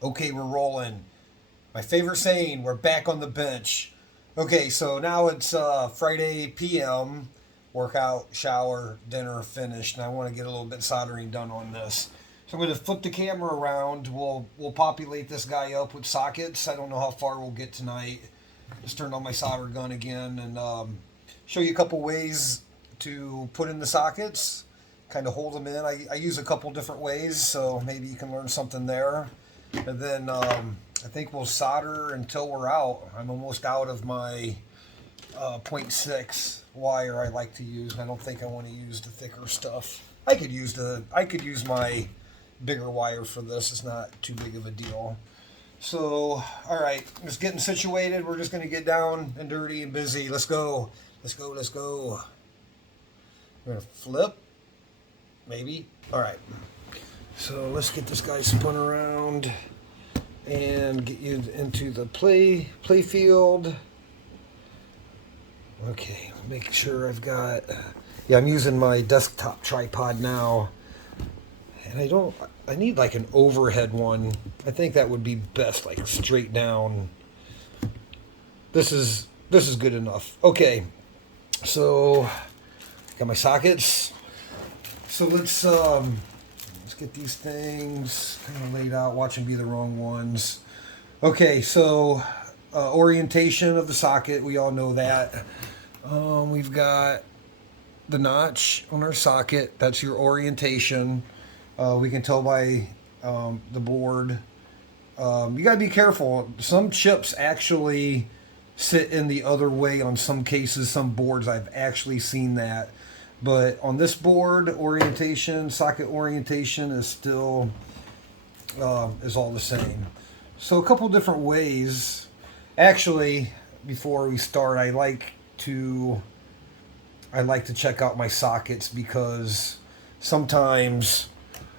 Okay, we're rolling. My favorite saying, we're back on the bench. Okay, so now it's Friday PM. Workout, shower, dinner finished, and I want to get a little bit soldering done on this. So I'm going to flip the camera around. We'll populate this guy up with sockets. I don't know how far we'll get tonight. Just turned on my solder gun again and show you a couple ways to put in the sockets, kind of hold them in. I use a couple different ways, so maybe you can learn something there. And then I think we'll solder until we're out. I'm almost out of my point 0.6 wire I like to use. I don't think I want to use the thicker stuff. I could use my bigger wire for this. It's not too big of a deal. So, all right, just getting situated. We're just going to get down and dirty and busy. Let's go. Let's go. Let's go. We're going to flip. Maybe. All right. So let's get this guy spun around and get you into the play field. Okay, make sure I've got. Yeah, I'm using my desktop tripod now, and I need like an overhead one. I think that would be best, like straight down. This is good enough. Okay, so got my sockets. So let's get these things kind of laid out. Watch them be the wrong ones. Okay, so orientation of the socket, we all know that. We've got the notch on our socket. That's your orientation. We can tell by the board. You got to be careful. Some chips actually sit in the other way on some cases, some boards. I've actually seen that. But on this board, orientation, socket orientation is still is all the same. So a couple different ways. Actually, before we start, I like to check out my sockets because sometimes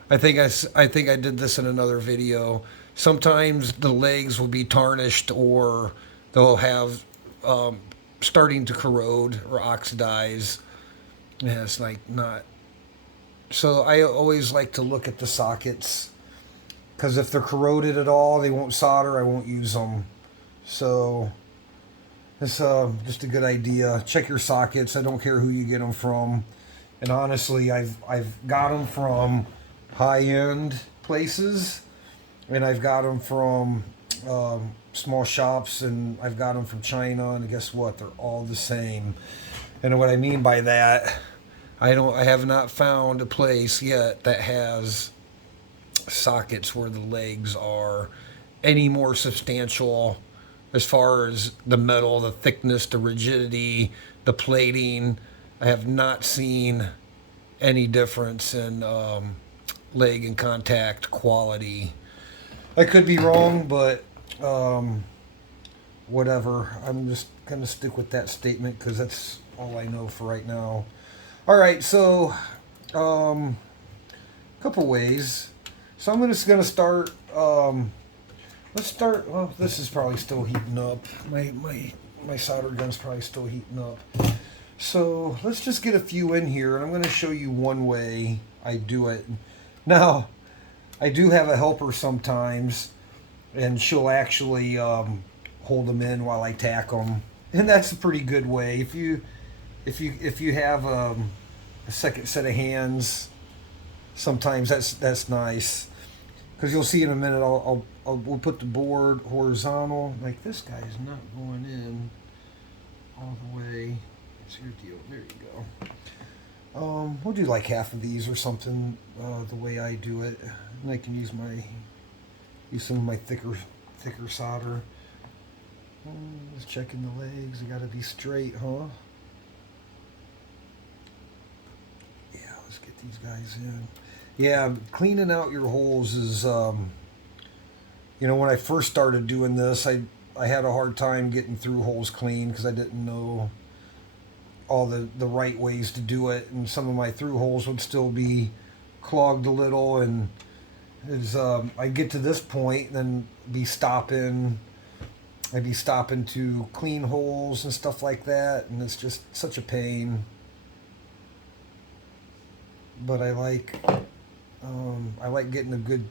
I think I did this in another video. Sometimes the legs will be tarnished or they'll have starting to corrode or oxidize. Yeah, it's like not. So I always like to look at the sockets because if they're corroded at all, they won't solder. I won't use them. So it's just a good idea. Check your sockets. I don't care who you get them from. And honestly, I've got them from high end places, and I've got them from small shops, and I've got them from China. And guess what? They're all the same. And what I mean by that, I have not found a place yet that has sockets where the legs are any more substantial as far as the metal, the thickness, the rigidity, the plating. I have not seen any difference in leg and contact quality. I could be wrong, but whatever. I'm just going to stick with that statement because that's all I know for right now. All right, so a couple ways. So I'm just going to start. Let's start. Well, this is probably still heating up. My solder gun's probably still heating up. So let's just get a few in here, and I'm going to show you one way I do it. Now, I do have a helper sometimes, and she'll actually hold them in while I tack them, and that's a pretty good way. If you have a second set of hands, sometimes that's nice. Because you'll see in a minute, we'll put the board horizontal. Like this guy is not going in all the way. It's your deal. There you go. We'll do like half of these or something the way I do it. And I can use some of my thicker solder. Just checking the legs. They got to be straight, huh? Yeah, let's get these guys in. Yeah, cleaning out your holes is, when I first started doing this, I had a hard time getting through holes clean because I didn't know all the right ways to do it, and some of my through holes would still be clogged a little, and as I get to this point, then I'd be stopping to clean holes and stuff like that, and it's just such a pain. But I like getting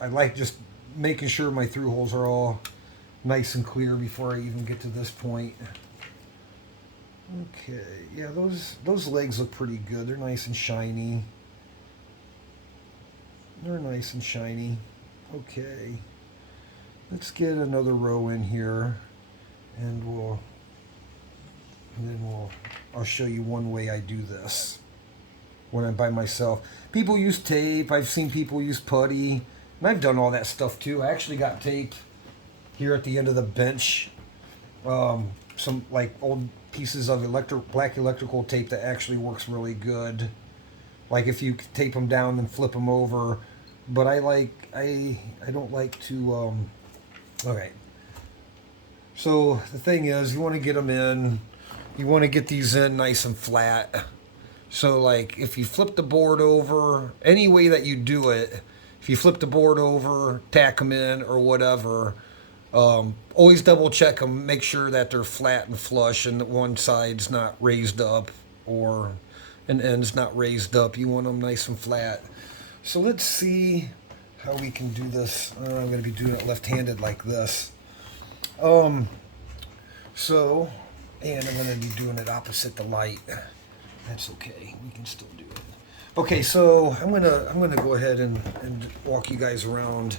I like just making sure my through holes are all nice and clear before I even get to this point. Okay, yeah, those legs look pretty good. They're nice and shiny. They're nice and shiny. Okay, let's get another row in here, and I'll show you one way I do this when I'm by myself. People use tape. I've seen people use putty, and I've done all that stuff too. I actually got tape here at the end of the bench. Some like old pieces of black electrical tape that actually works really good. Like if you tape them down and flip them over. But I don't like to. Okay. So the thing is, you want to get them in. You want to get these in nice and flat. So like if you flip the board over, any way that you do it, if you flip the board over, tack them in or whatever, always double check them, make sure that they're flat and flush and that one side's not raised up or an end's not raised up. You want them nice and flat. So let's see how we can do this. I'm going to be doing it left-handed like this. So, and I'm going to be doing it opposite the light. That's okay. We can still do it. Okay, so I'm gonna go ahead and walk you guys around.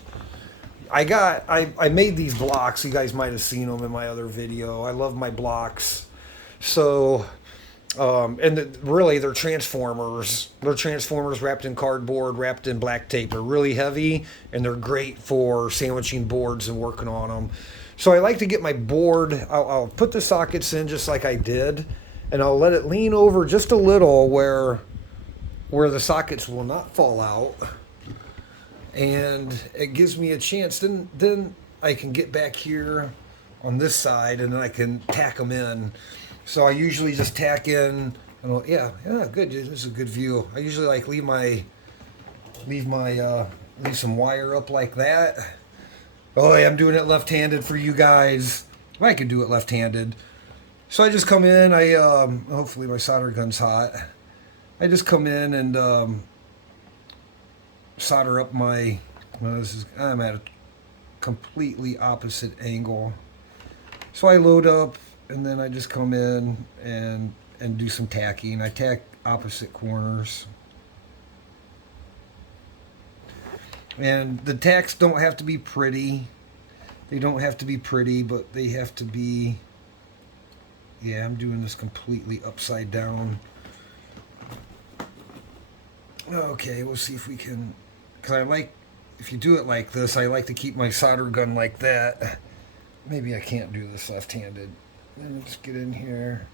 I made these blocks. You guys might have seen them in my other video. I love my blocks. So, really they're transformers. They're transformers wrapped in cardboard, wrapped in black tape. They're really heavy, and they're great for sandwiching boards and working on them. So I like to get my board. I'll put the sockets in just like I did, and I'll let it lean over just a little where the sockets will not fall out, and it gives me a chance. Then I can get back here on this side, and then I can tack them in. So I usually just tack in. And yeah, good. This is a good view. I usually like leave some wire up like that. Oh, yeah, I'm doing it left-handed for you guys. I could do it left-handed. So I just come in. Hopefully my solder gun's hot. I just come in and solder up my. I'm at a completely opposite angle. So I load up, and then I just come in and do some tacking. I tack opposite corners. And the tacks don't have to be pretty. They don't have to be pretty, but they have to be. Yeah, I'm doing this completely upside down. Okay, we'll see if we can. Because if you do it like this, I like to keep my solder gun like that. Maybe I can't do this left-handed. Let me just get in here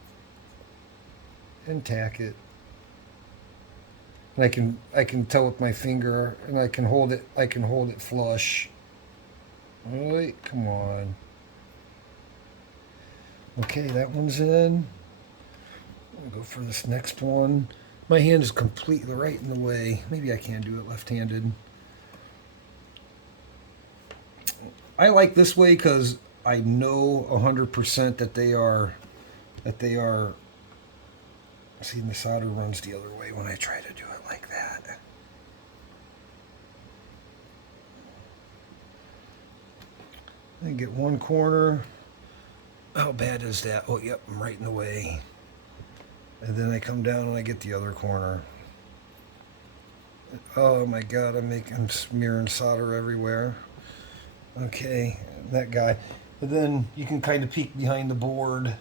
and tack it. And I can tell with my finger, and I can hold it flush. All right, come on. Okay, that one's in. I'll go for this next one. My hand is completely right in the way. Maybe I can do it left-handed. I like this way because I know 100% that they are. See, the solder runs the other way when I try to do it like that. I get one corner. How bad is that? Oh, yep, I'm right in the way. And then I come down and I get the other corner. Oh my God, I'm smearing solder everywhere. Okay, that guy. But then you can kind of peek behind the board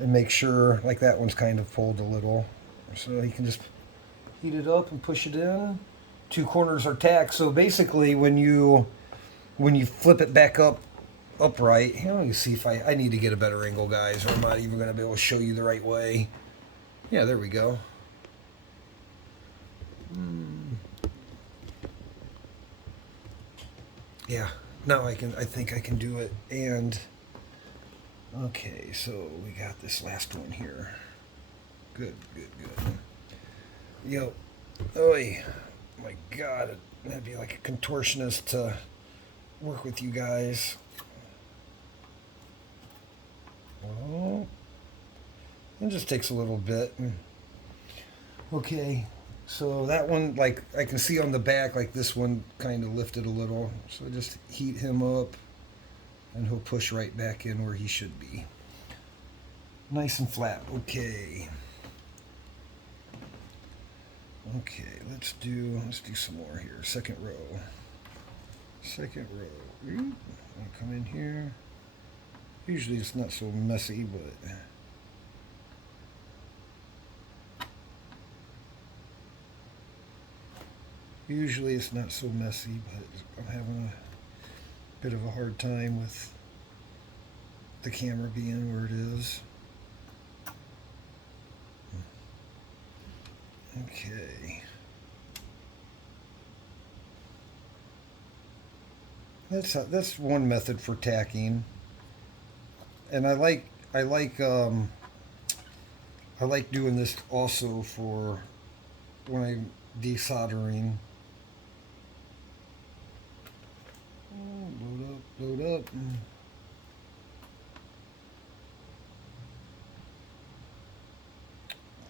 and make sure, like that one's kind of pulled a little. So you can just heat it up and push it in. Two corners are tacked. So basically when you flip it back upright, you see if I need to get a better angle, guys, or I'm not even going to be able to show you the right way. Yeah, there we go. Yeah, now I think I can do it. And okay, so we got this last one here. Good. Yo, oi, my God, that'd be like a contortionist to work with you guys. Well, it just takes a little bit. Okay, So that one, like I can see on the back, like this one kind of lifted a little. So I just heat him up and he'll push right back in where he should be. Nice and flat. Okay. Okay, let's do some more here. Second row. Second row. Ooh, I'll come in here. Usually it's not so messy, but usually it's not so messy, but I'm having a bit of a hard time with the camera being where it is. Okay. That's one method for tacking, and I like doing this also for when I'm desoldering. Load up, load up.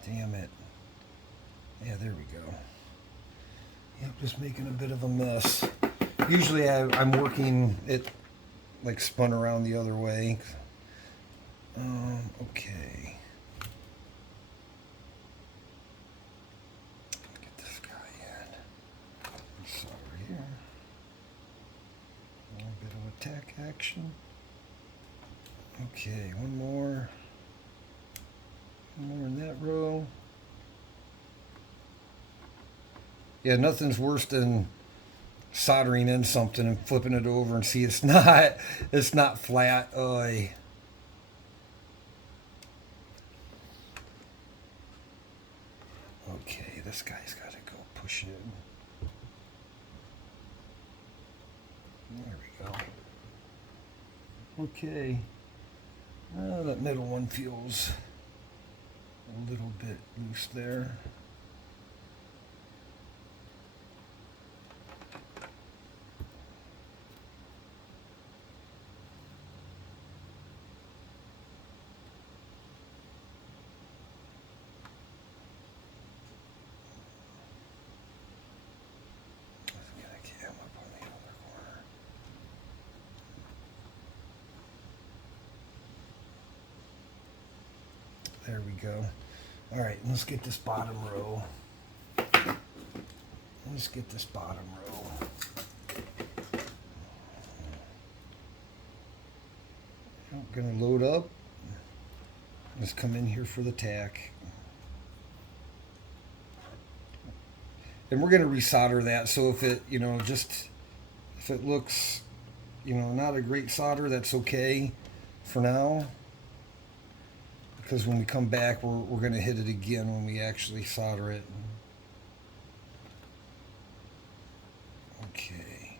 Damn it. Yeah, there we go. Yep, just making a bit of a mess. Usually I'm working it like spun around the other way. Okay. Get this guy in. Sorry here. A little bit of attack action. Okay, one more. One more in that row. Yeah, nothing's worse than soldering in something and flipping it over and see it's not flat. Oy. Okay, this guy's got to go push it in. There we go. Okay. That middle one feels a little bit loose there. There we go. All right, let's get this bottom row. Let's get this bottom row. I'm gonna load up. Let's come in here for the tack. And we're gonna resolder that, so if it, if it looks, not a great solder, that's okay for now. Because when we come back, we're going to hit it again when we actually solder it. Okay.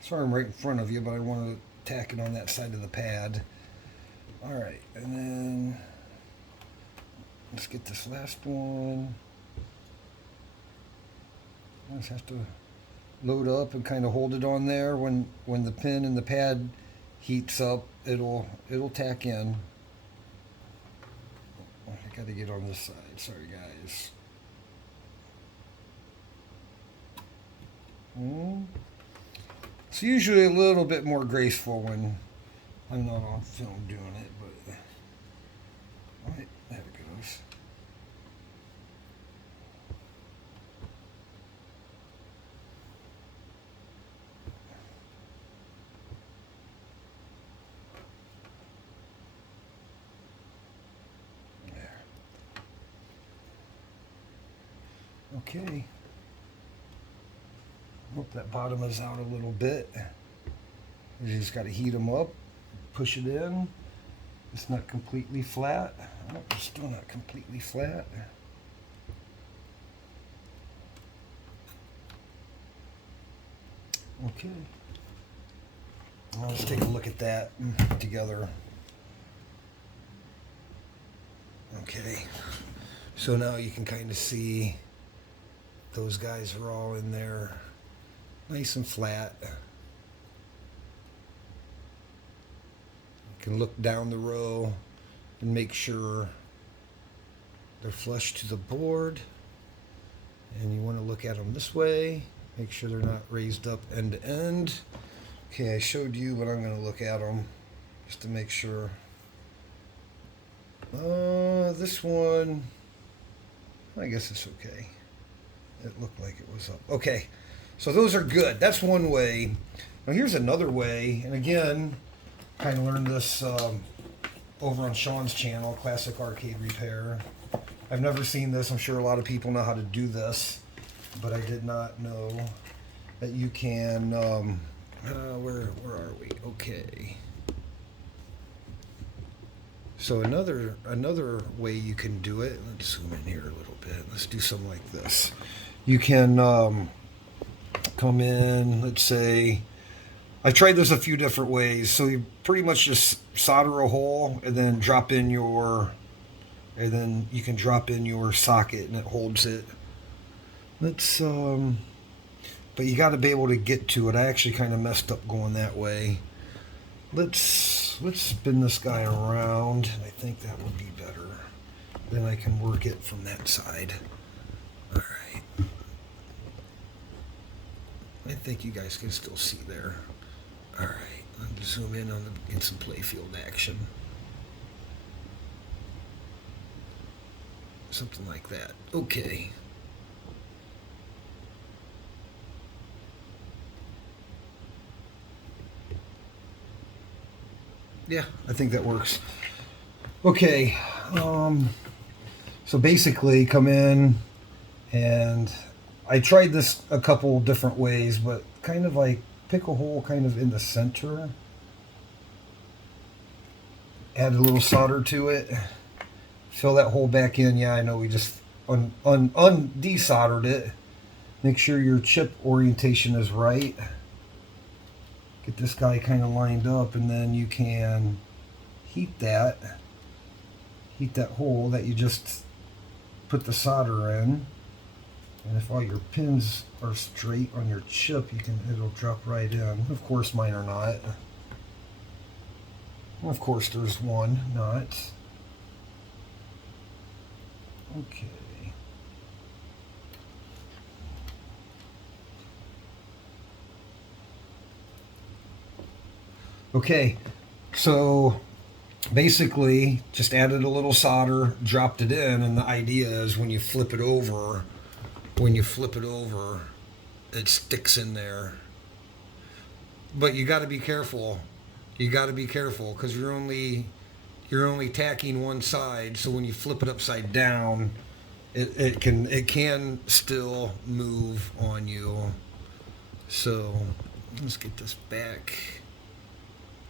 Sorry I'm right in front of you, but I want to tack it on that side of the pad. All right, and then let's get this last one. I just have to load up and kind of hold it on there. When the pin and the pad heats up, it'll tack in. I got to get on this side. Sorry, guys. It's usually a little bit more graceful when I'm not on film doing it, but all right, there it goes. Okay. Hope that bottom is out a little bit. You just got to heat them up, push it in. It's not completely flat. Oh, it's still not completely flat. Okay. Well, let's take a look at that together. Okay. So now you can kind of see those guys are all in there nice and flat. You can look down the row and make sure they're flush to the board. And you want to look at them this way. Make sure they're not raised up end to end. Okay, I showed you, but I'm going to look at them just to make sure. This one, I guess it's okay. It looked like it was up. Okay, so those are good. That's one way. Now here's another way, and again, kind of learned this over on Sean's channel, Classic Arcade Repair. I've never seen this. I'm sure a lot of people know how to do this, but I did not know that you can. Where are we? Okay. So another way you can do it. Let's zoom in here a little bit. Let's do something like this. You can come in. Let's say I've tried this a few different ways. So you pretty much just solder a hole and then drop in your, and then you can drop in your socket and it holds it. Let's but you got to be able to get to it. I actually kind of messed up going that way. Let's spin this guy around. I think that would be better. Then I can work it from that side. All right. I think you guys can still see there. All right. Let's zoom in on the get some playfield action. Something like that. Okay. Yeah, I think that works. Okay, so basically come in, and I tried this a couple different ways, but kind of like pick a hole kind of in the center, add a little solder to it, fill that hole back in. Yeah, I know we just desoldered it. Make sure your chip orientation is right. Get this guy kind of lined up, and then you can heat that hole that you just put the solder in. And if all your pins are straight on your chip, it'll drop right in. Of course mine are not. Of course there's one not. Okay. Okay, so basically just added a little solder, dropped it in, and the idea is when you flip it over, it sticks in there. But you got to be careful. You got to be careful because you're only tacking one side. So when you flip it upside down, it can still move on you. So let's get this back.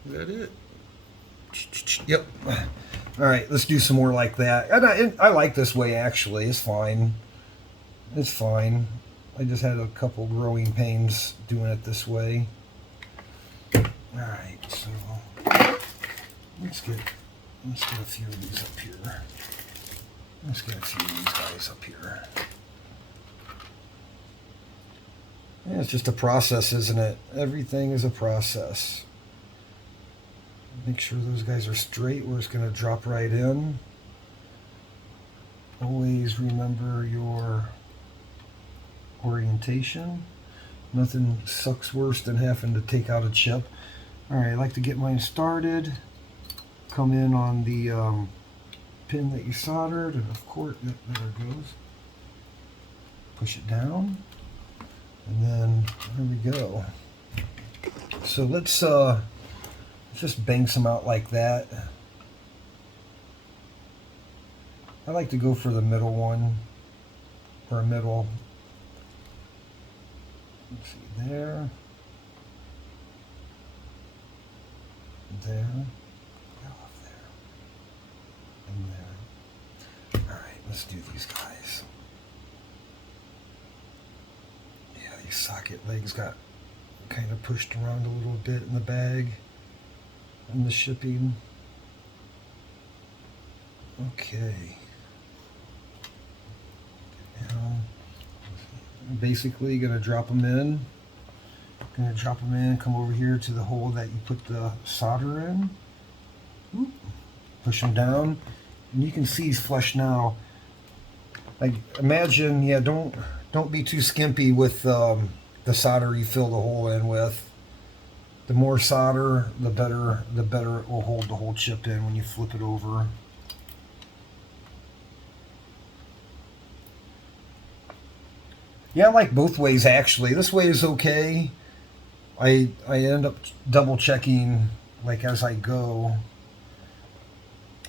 Is that it? Yep. All right, let's do some more like that. And I like this way, actually. It's fine. It's fine. I just had a couple growing pains doing it this way. All right, so let's get a few of these up here. Let's get a few of these guys up here. Yeah, it's just a process, isn't it? Everything is a process. Make sure those guys are straight where it's going to drop right in. Always remember your orientation. Nothing sucks worse than having to take out a chip. Alright, I like to get mine started. Come in on the pin that you soldered, and of course, there it goes. Push it down, and then there we go. So let's just bang some out like that. I like to go for the middle one, or a middle. Let's see, there, get off there, and there. All right, let's do these guys. Yeah, these socket legs got kind of pushed around a little bit in the bag. And the shipping. Okay. Now, basically, gonna drop them in. Come over here to the hole that you put the solder in. Oop. Push them down, and you can see he's flush now. Like imagine, yeah, don't don't be too skimpy with the solder you fill the hole in with. The more solder, the better it will hold the whole chip in when you flip it over. Yeah, I like both ways actually. This way is okay. I end up double checking like as I go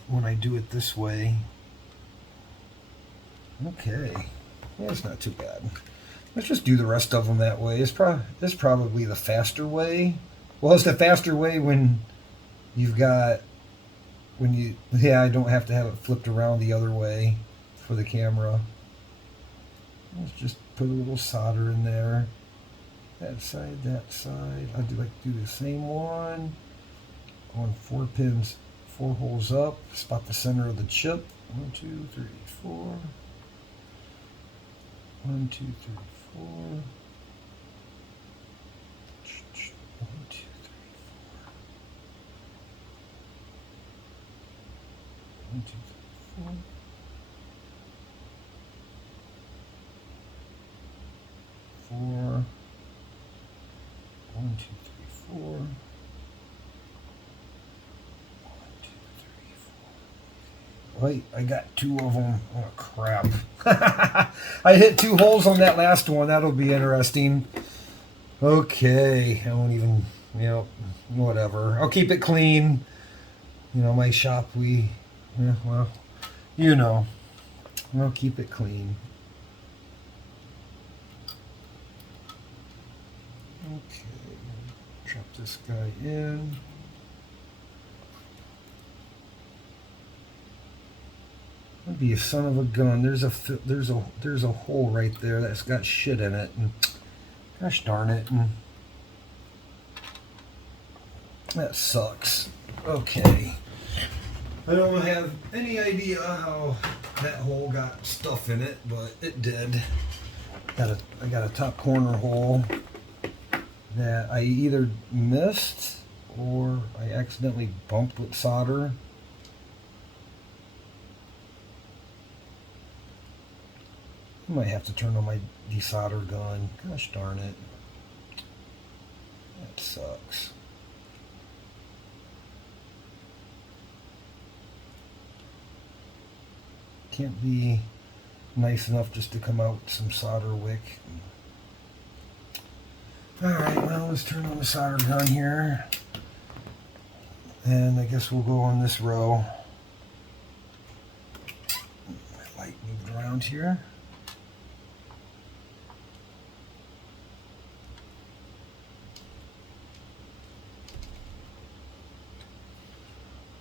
when I do it this way. Okay, yeah, it's not too bad. Let's just do the rest of them that way. It's probably the faster way. Well, it's the faster way when you've got yeah, I don't have to have it flipped around the other way for the camera. Let's just put a little solder in there. That side. I'd like to do the same one. Going 4 pins, 4 holes up. Spot the center of the chip. 1, 2, 3, 4. 1, 2, 3, 4. 1, 2, 3, 4. 1, 2, 3, 4. 4. 1, 2, 3, 4. 1, 2, 3, 4. Wait, I got 2 of them. Oh, crap. I hit 2 holes on that last one. That'll be interesting. Okay. I won't even, whatever. I'll keep it clean. My shop, well, I'll keep it clean. Okay. Drop this guy in. That'd be a son of a gun. There's a hole right there that's got shit in it, and gosh darn it, and that sucks. Okay, I don't have any idea how that hole got stuff in it, but it did. I got a top corner hole that I either missed or I accidentally bumped with solder. I might have to turn on my desolder gun. Gosh darn it. That sucks. Can't be nice enough just to come out with some solder wick. Alright, well, let's turn on the solder gun here. And I guess we'll go on this row. My light moved around here.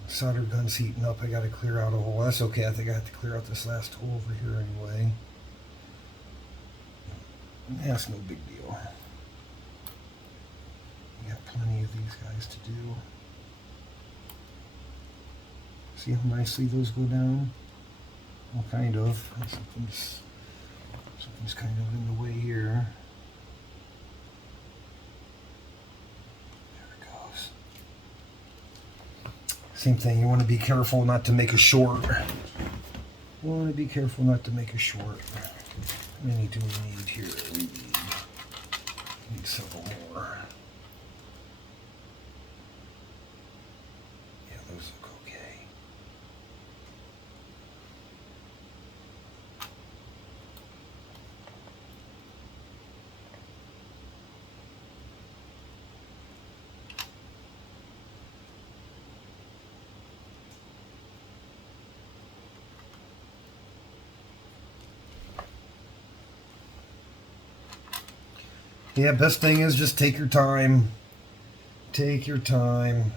Solder gun's heating up. I got to clear out a hole. That's okay. I think I have to clear out this last hole over here anyway. That's no big deal. We got plenty of these guys to do. See how nicely those go down? Well, kind of. Something's kind of in the way here. Same thing, you want to be careful not to make a short. You want to be careful not to make a short. How many do we need here? We need several more. Yeah, those look okay. Yeah, best thing is just take your time. Take your time.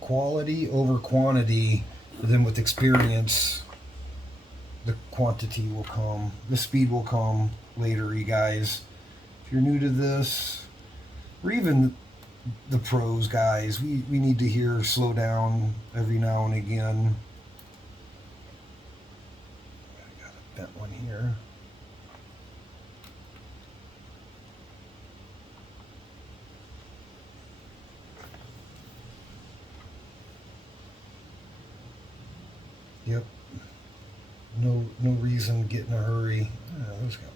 Quality over quantity. Then with experience, the quantity will come. The speed will come later, you guys. If you're new to this, or even the pros, guys, we need to hear slow down every now and again. That one here. Yep. No reason to get in a hurry. Those got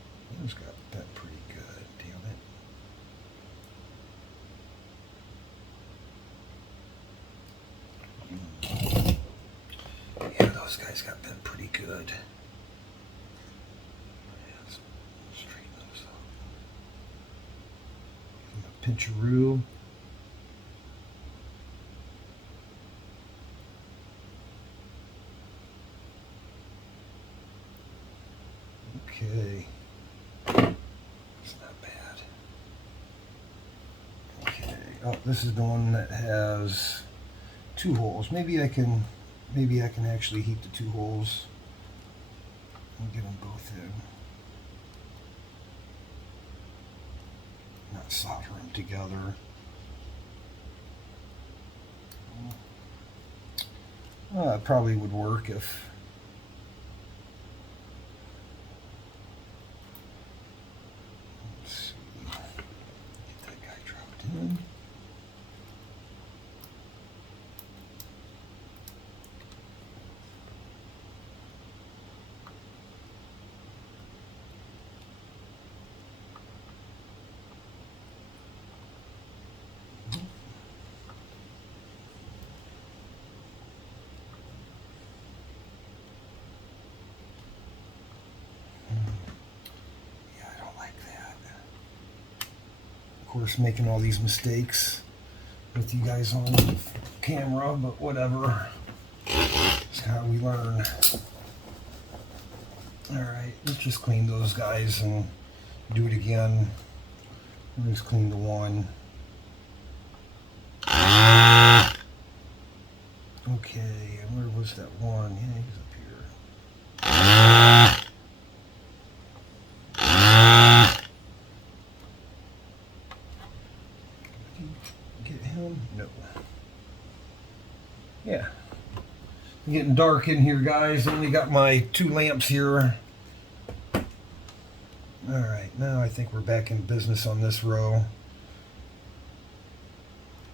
bent pretty good. Damn it. Yeah, those guys got bent pretty good. Let's straighten those up. Give them a pincharoo. Okay, it's not bad. Okay, oh, this is the one that has 2 holes. Maybe I can actually heat the 2 holes and get them both in. Not solder them together. It probably would work if. Of course, making all these mistakes with you guys on camera, but whatever. It's how we learn. Alright, let's just clean those guys and do it again. We'll just clean the one. Okay, and where was that one? Yeah, he's up here. Get him? No. Yeah. Getting dark in here, guys. Only got my 2 lamps here. Alright, now I think we're back in business on this row.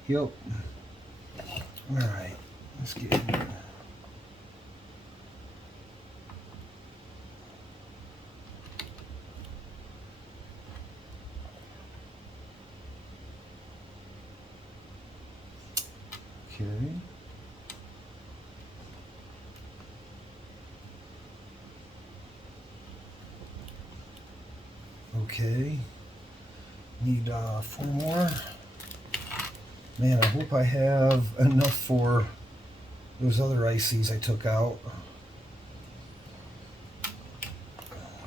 Yep. Alright, let's get in here. Okay. Okay. Need 4 more. Man, I hope I have enough for those other ICs I took out.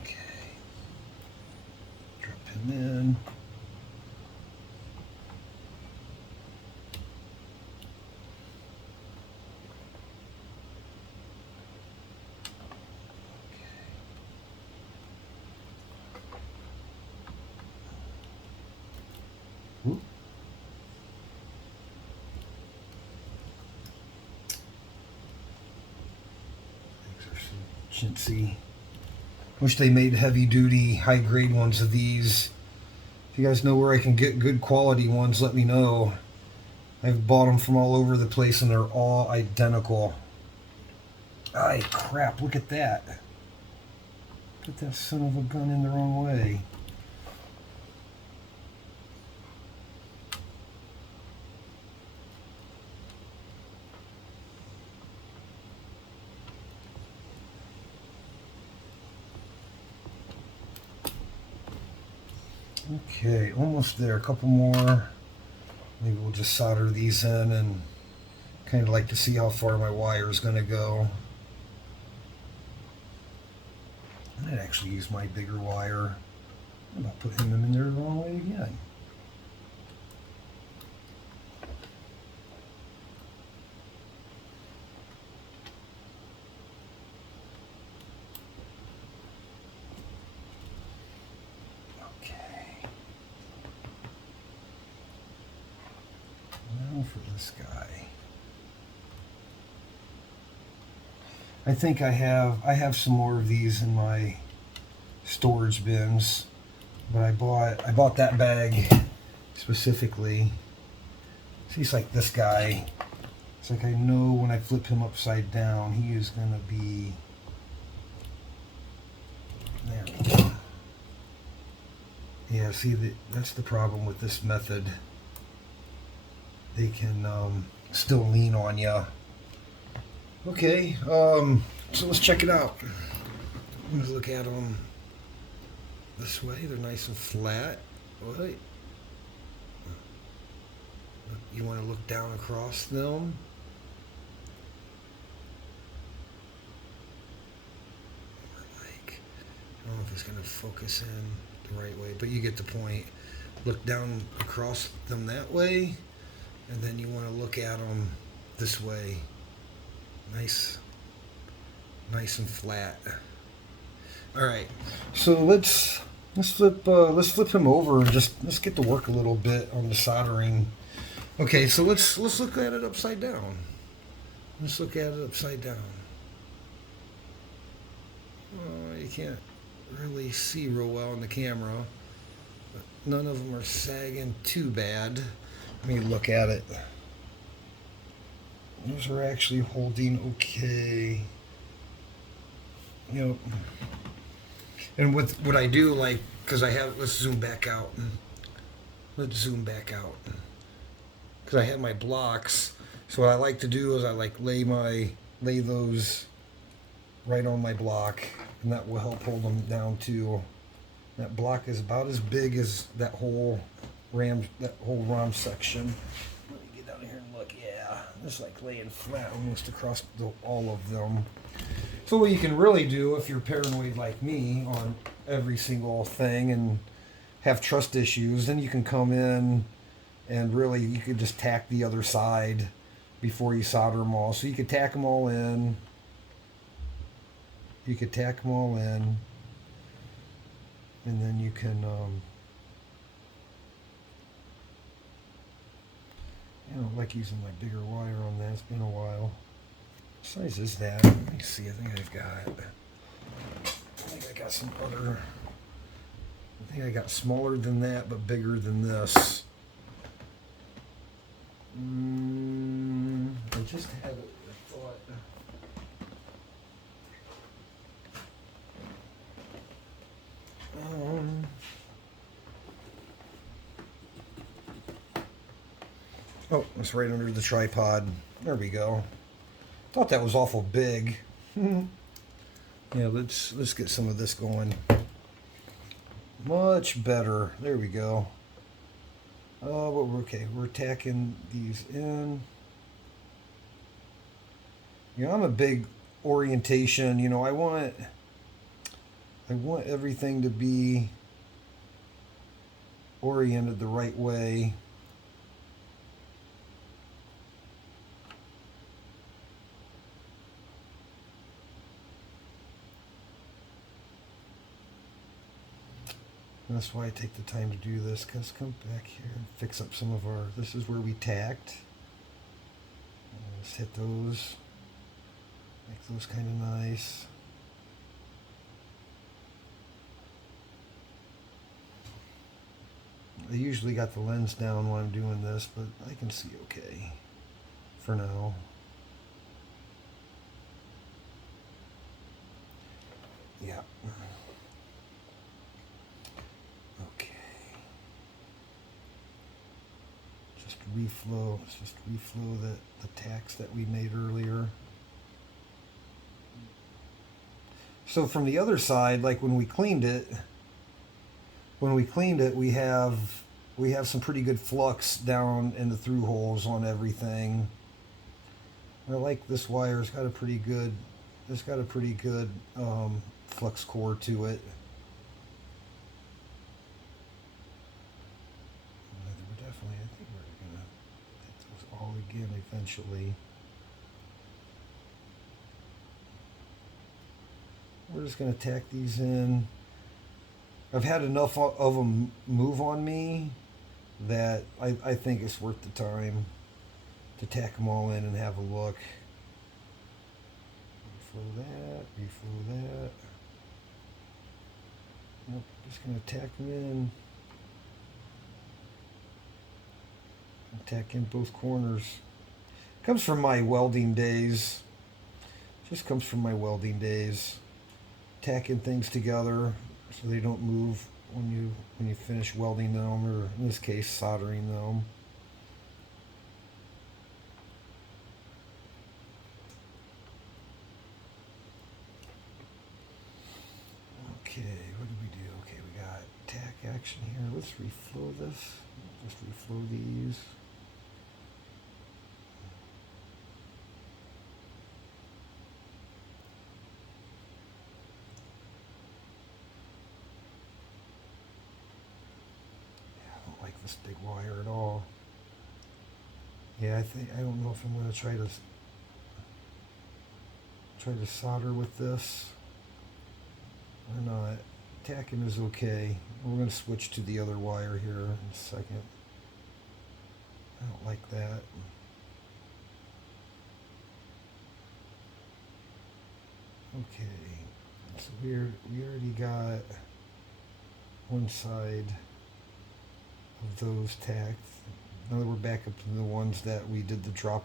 Okay. Drop him in. Whoop. These are so chintzy. Wish they made heavy duty, high grade ones of these. If you guys know where I can get good quality ones, let me know. I've bought them from all over the place and they're all identical. Ay, crap, look at that. Put that son of a gun in the wrong way. Okay, almost there. A couple more. Maybe we'll just solder these in and kind of like to see how far my wire is going to go. I might actually use my bigger wire. I'm not putting them in there the wrong way again. For this guy, I think I have some more of these in my storage bins, but I bought that bag specifically. See, it's like this guy. It's like I know when I flip him upside down, he is gonna be There we go. Yeah, see, that's the problem with this method. They can still lean on you. Okay, so let's check it out. Let's look at them this way. They're nice and flat. Right. You want to look down across them. Like, I don't know if it's going to focus in the right way, but you get the point. Look down across them that way, and then you want to look at them this way. Nice and flat. All right, so let's flip him over and let's get to work a little bit on the soldering. Okay, so let's look at it upside down. Let's look at it upside down. Oh, you can't really see real well in the camera, but none of them are sagging too bad. Let me look at it. Those are actually holding okay. Yep. And what I do, like, because let's zoom back out. Let's zoom back out. Because I have my blocks. So what I like to do is I like lay those right on my block, and that will help hold them down too. That block is about as big as that whole ROM section. Let me get down here and look. Yeah, just like laying flat almost across all of them. So what you can really do if you're paranoid like me on every single thing and have trust issues, then you can come in and really you could just tack the other side before you solder them all. So you could tack them all in. You could tack them all in, and then you can I don't like using my bigger wire on that. It's been a while. What size is that? Let me see. I think I got some other. I think I got smaller than that, but bigger than this. I just had it. I thought. Oh, it's right under the tripod. There we go. Thought that was awful big. Yeah, let's get some of this going. Much better. There we go. Oh, but we're okay. We're tacking these in. You know, I'm a big orientation. You know, I want everything to be oriented the right way. And that's why I take the time to do this, because come back here and fix up some of our, this is where we tacked. Let's hit those, make those kind of nice. I usually got the lens down when I'm doing this, but I can see okay for now. Yeah. Okay. Just reflow. Let's just reflow the tacks that we made earlier. So from the other side, like when we cleaned it, we have some pretty good flux down in the through holes on everything. I like this wire. It's got a pretty good flux core to it. I think we're gonna hit those all again eventually. We're just gonna tack these in. I've had enough of them move on me that I think it's worth the time to tack them all in and have a look. Reflow that, reflow that. Nope, just going to tack them in. And tack in both corners. Comes from my welding days. Just comes from my welding days. tacking things together so they don't move when you finish welding them, or in this case soldering them. Okay, what do we do? Okay, we got tack action here. Let's reflow this. Just reflow these. Like this big wire at all. Yeah, I don't know if I'm going to try to solder with this or not. Tacking is okay. We're going to switch to the other wire here in a second. I don't like that. Okay, so we already got one side of those tacked. Now we're back up to the ones that we did the drop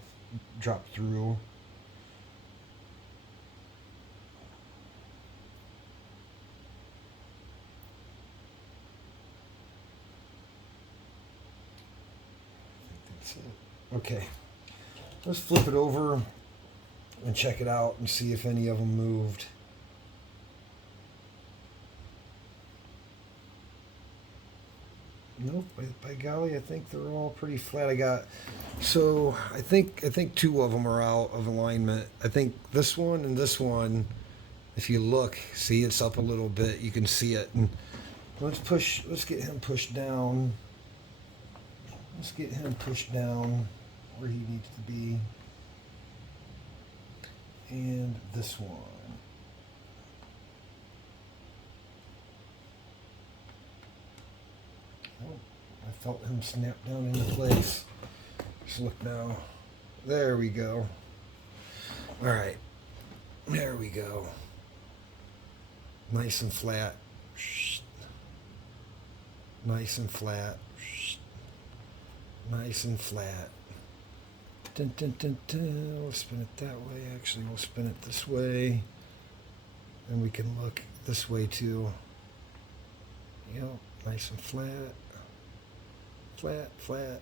through. I think that's it. Okay, let's flip it over and check it out and see if any of them moved. Nope, by golly, I think they're all pretty flat. I think two of them are out of alignment. I think this one and this one, if you look, see it's up a little bit. You can see it. And let's get him pushed down. Let's get him pushed down where he needs to be. And this one. Oh, I felt him snap down into place. Just look now. There we go. All right. There we go. Nice and flat. Nice and flat. Nice and flat. Dun, dun, dun, dun. We'll spin it that way. Actually, we'll spin it this way. And we can look this way too. Yep, nice and flat. Flat, flat,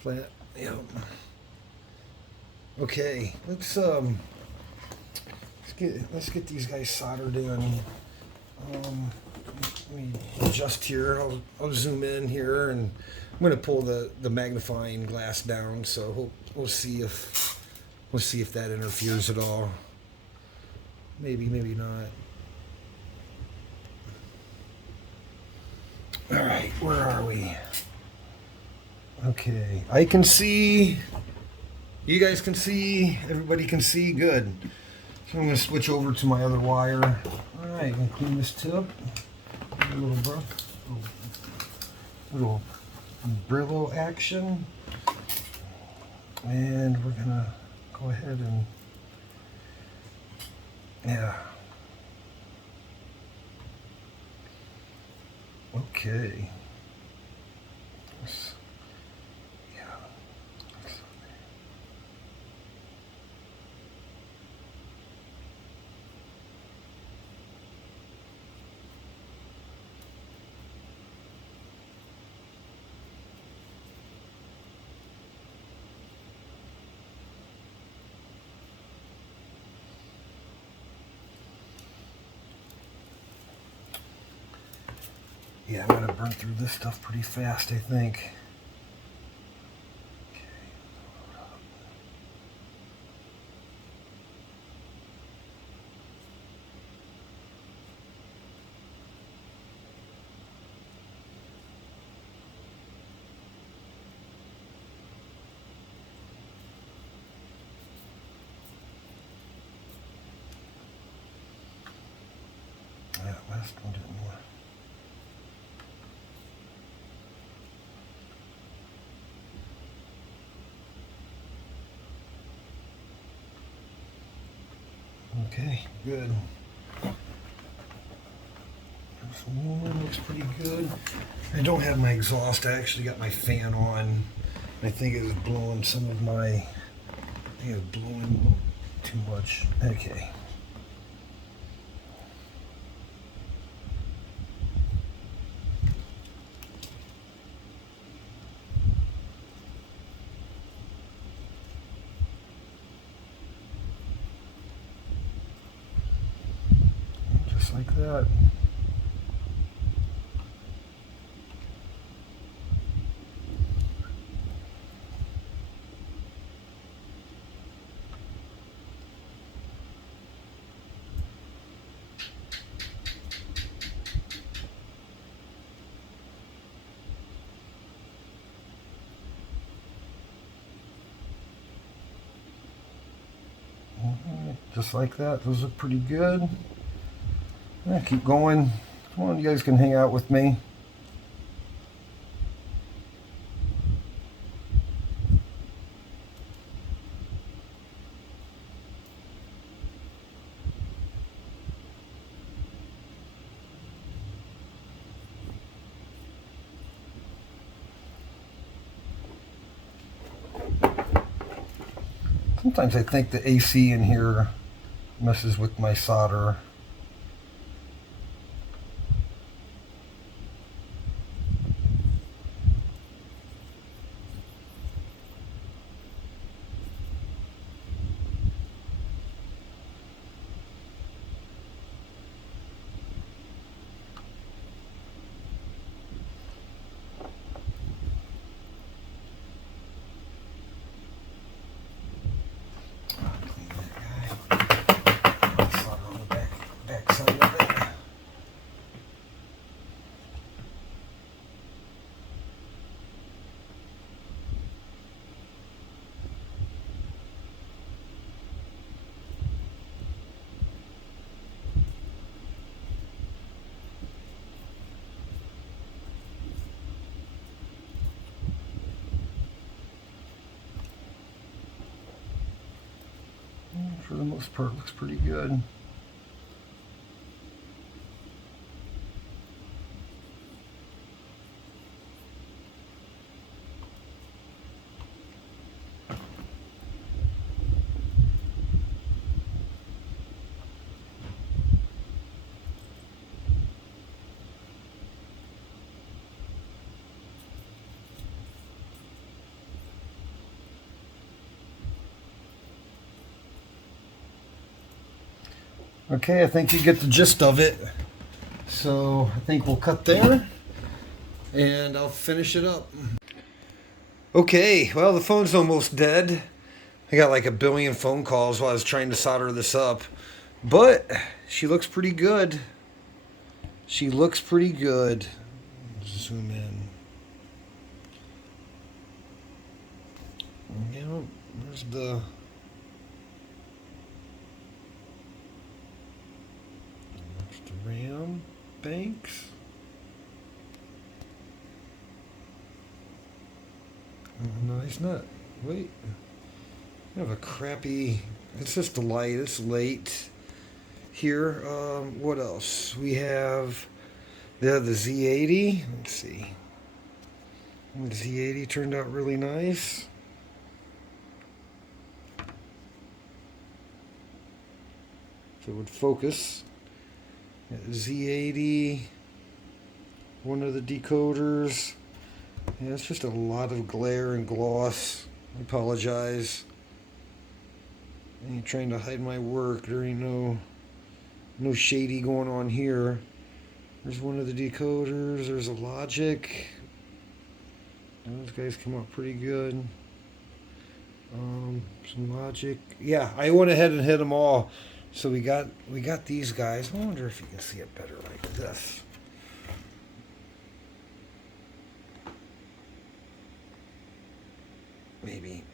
flat. Yep. Okay, let's get these guys soldered in. Let me adjust here. I'll zoom in here, and I'm going to pull the magnifying glass down. So we'll see if that interferes at all. Maybe not. All right, where are we? Okay, I can see. You guys can see. Everybody can see. Good. So I'm going to switch over to my other wire. All right, I'm going to clean this tip. A little Brillo action. And we're going to go ahead and, yeah. Okay. Yeah. Yeah, I'm going to burn through this stuff pretty fast, I think. Yeah, last one didn't work. Okay, good. This one looks pretty good. I don't have my exhaust. I actually got my fan on. I think it was blowing some of my, I think it was blowing too much. Okay. just like that. Just like that. Those look pretty good. Yeah, keep going. Come on, you guys can hang out with me. Sometimes I think the AC in here messes with my solder. For the most part, looks pretty good. Okay, I think you get the gist of it. So I think we'll cut there and I'll finish it up. Okay, well, the phone's almost dead. I got like a billion phone calls while I was trying to solder this up, but she looks pretty good. She looks pretty good. Zoom in. Yeah, there's the RAM banks. No, he's not. Wait. I have a crappy. It's just a light. It's late. Here, what else? We have the Z80. Let's see. The Z80 turned out really nice. If it would focus. Z80, one of the decoders. Yeah, it's just a lot of glare and gloss. I apologize. I ain't trying to hide my work. There ain't no shady going on here. There's one of the decoders. There's a logic. Those guys come out pretty good. Some logic. Yeah, I went ahead and hit them all. So we got these guys. I wonder if you can see it better like this. Maybe.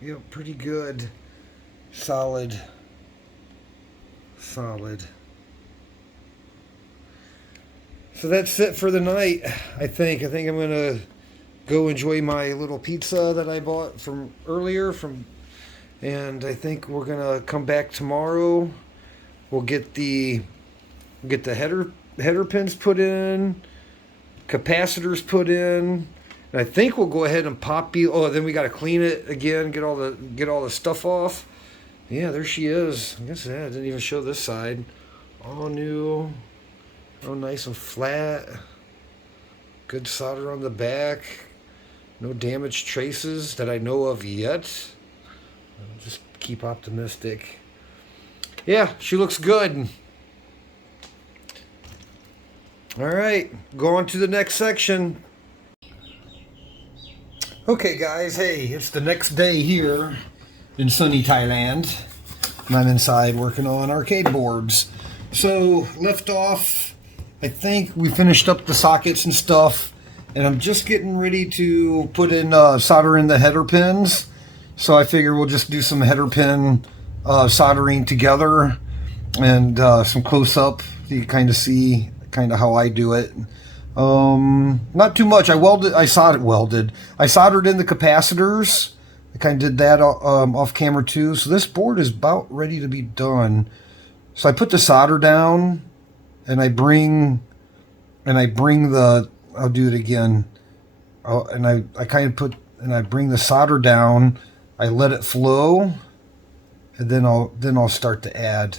Yeah, pretty good. Solid. Solid. So that's it for the night, I think. I think I'm going to go enjoy my little pizza that I bought from earlier and I think we're going to come back tomorrow. We'll get the header pins put in, capacitors put in. And I think we'll go ahead and pop you. Oh, then we got to clean it again, get all the stuff off. Yeah, there she is. I guess I didn't even show this side. All new. Oh, nice and flat. Good solder on the back. No damage traces that I know of yet. Just keep optimistic. Yeah, she looks good. All right, go on to the next section. Okay, guys, hey, it's the next day here in sunny Thailand. And I'm inside working on arcade boards. So, left off, I think we finished up the sockets and stuff, and I'm just getting ready to put in, solder in the header pins. So I figure we'll just do some header pin soldering together and some close-up. You kind of see kind of how I do it. Not too much. I soldered in the capacitors. I kind of did that off camera too. So this board is about ready to be done. So I put the solder down, and I bring the, I'll do it again. And I bring the solder down. I let it flow, and then I'll start to add.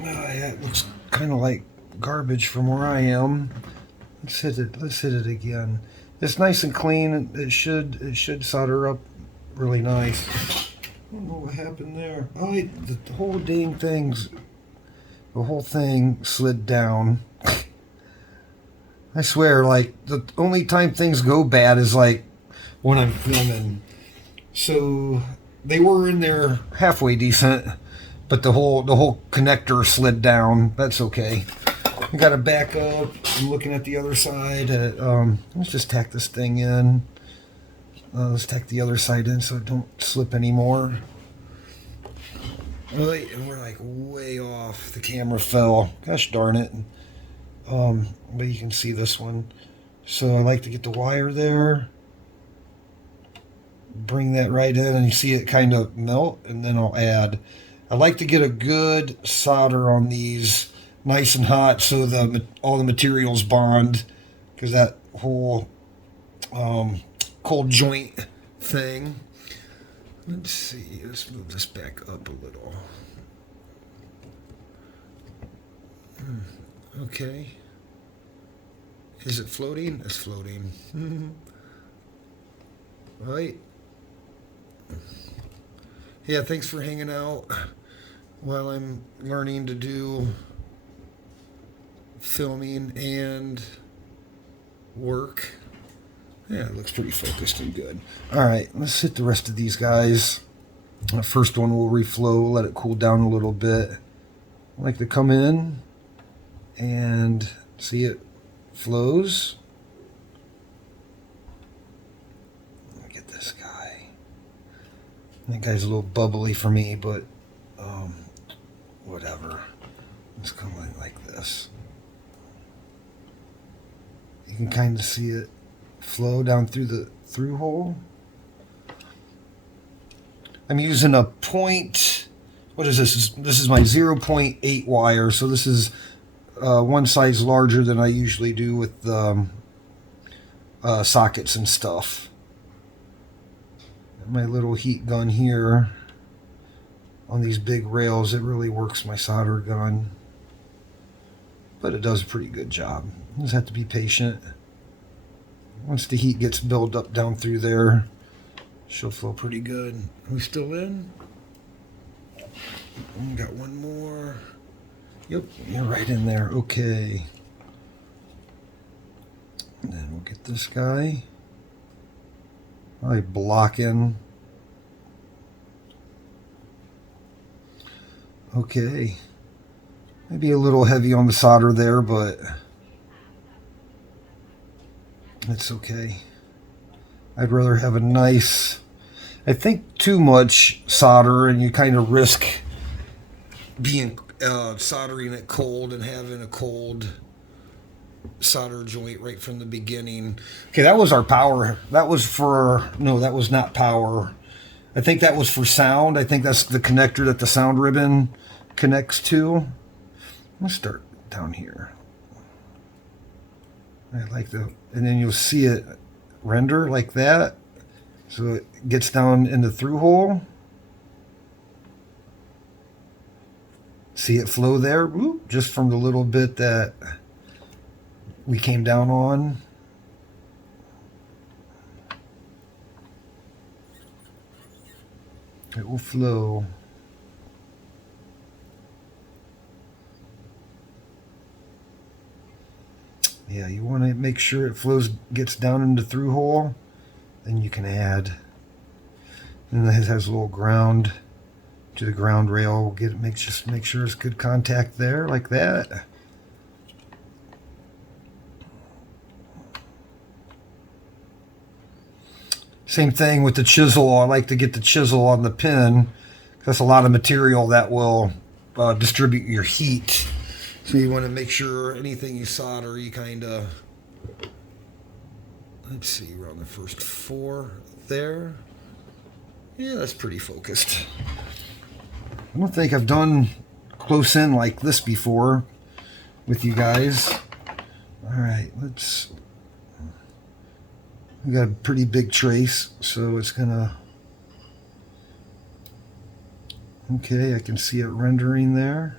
It looks kind of like garbage from where I am. Let's hit it again. It's nice and clean. It should solder up really nice. I don't know what happened there. Oh, the whole dang the whole thing slid down. I swear, like, the only time things go bad is like when I'm filming. So they were in there halfway decent, but the whole connector slid down. That's okay. I got to back up. I'm looking at the other side. Let's just tack this thing in. Let's tack the other side in so it don't slip anymore. Right, and we're like way off. The camera fell. Gosh darn it. But you can see this one. So I like to get the wire there. Bring that right in, and you see it kind of melt, and then I'll add. I like to get a good solder on these, nice and hot, so all the materials bond, because that whole cold joint thing. Let's see, let's move this back up a little. Okay. Is it floating? It's floating. Right. Yeah, thanks for hanging out while I'm learning to do filming and work. Yeah, it looks pretty focused and good. All right, let's hit the rest of these guys. The first one will reflow, let it cool down a little bit. I like to come in and see it flows. Look at this guy. That guy's a little bubbly for me, but whatever. Let's come in like this. You can kind of see it flow down through the through hole. I'm using a point. What is this? This is my 0.8 wire, so this is one size larger than I usually do with sockets and stuff. My little heat gun here on these big rails, it really works my solder gun, but it does a pretty good job. You just have to be patient. Once the heat gets built up down through there, she'll flow pretty good. Are we still in? We got one more. Yep, you're right in there. Okay. And then we'll get this guy. Probably blocking. Okay. Maybe a little heavy on the solder there, but it's okay. I'd rather have a nice, I think too much solder and you kind of risk being soldering it cold and having a cold solder joint right from the beginning. Okay, that was our power. That was for, no, that was not power. I think that was for sound. I think that's the connector that the sound ribbon connects to. Let's start down here. I like the, and then you'll see it render like that. So it gets down in the through hole. See it flow there, whoop, just from the little bit that we came down on. it will flow. Yeah, you want to make sure it flows, gets down in the through hole, then you can add. And it has a little ground to the ground rail. Just make sure it's good contact there, like that. Same thing with the chisel. I like to get the chisel on the pin. That's a lot of material that will distribute your heat. So you want to make sure anything you solder, you kind of, let's see, around the first 4 there. Yeah, that's pretty focused. I don't think I've done close in like this before with you guys. All right, we got a pretty big trace, so it's gonna, okay, I can see it rendering there.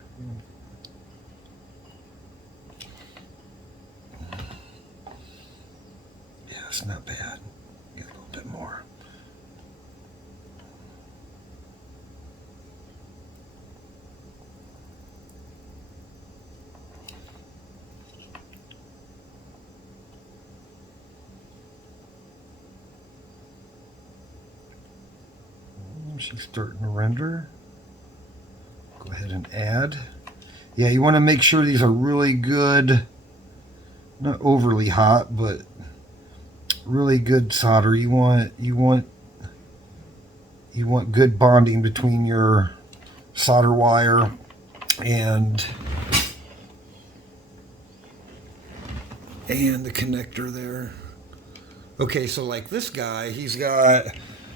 Yeah, it's not bad. Get a little bit more. She's starting to render. Go ahead and add. Yeah, you want to make sure these are really good, not overly hot, but really good solder. You want good bonding between your solder wire and the connector there. Okay, so like this guy, he's got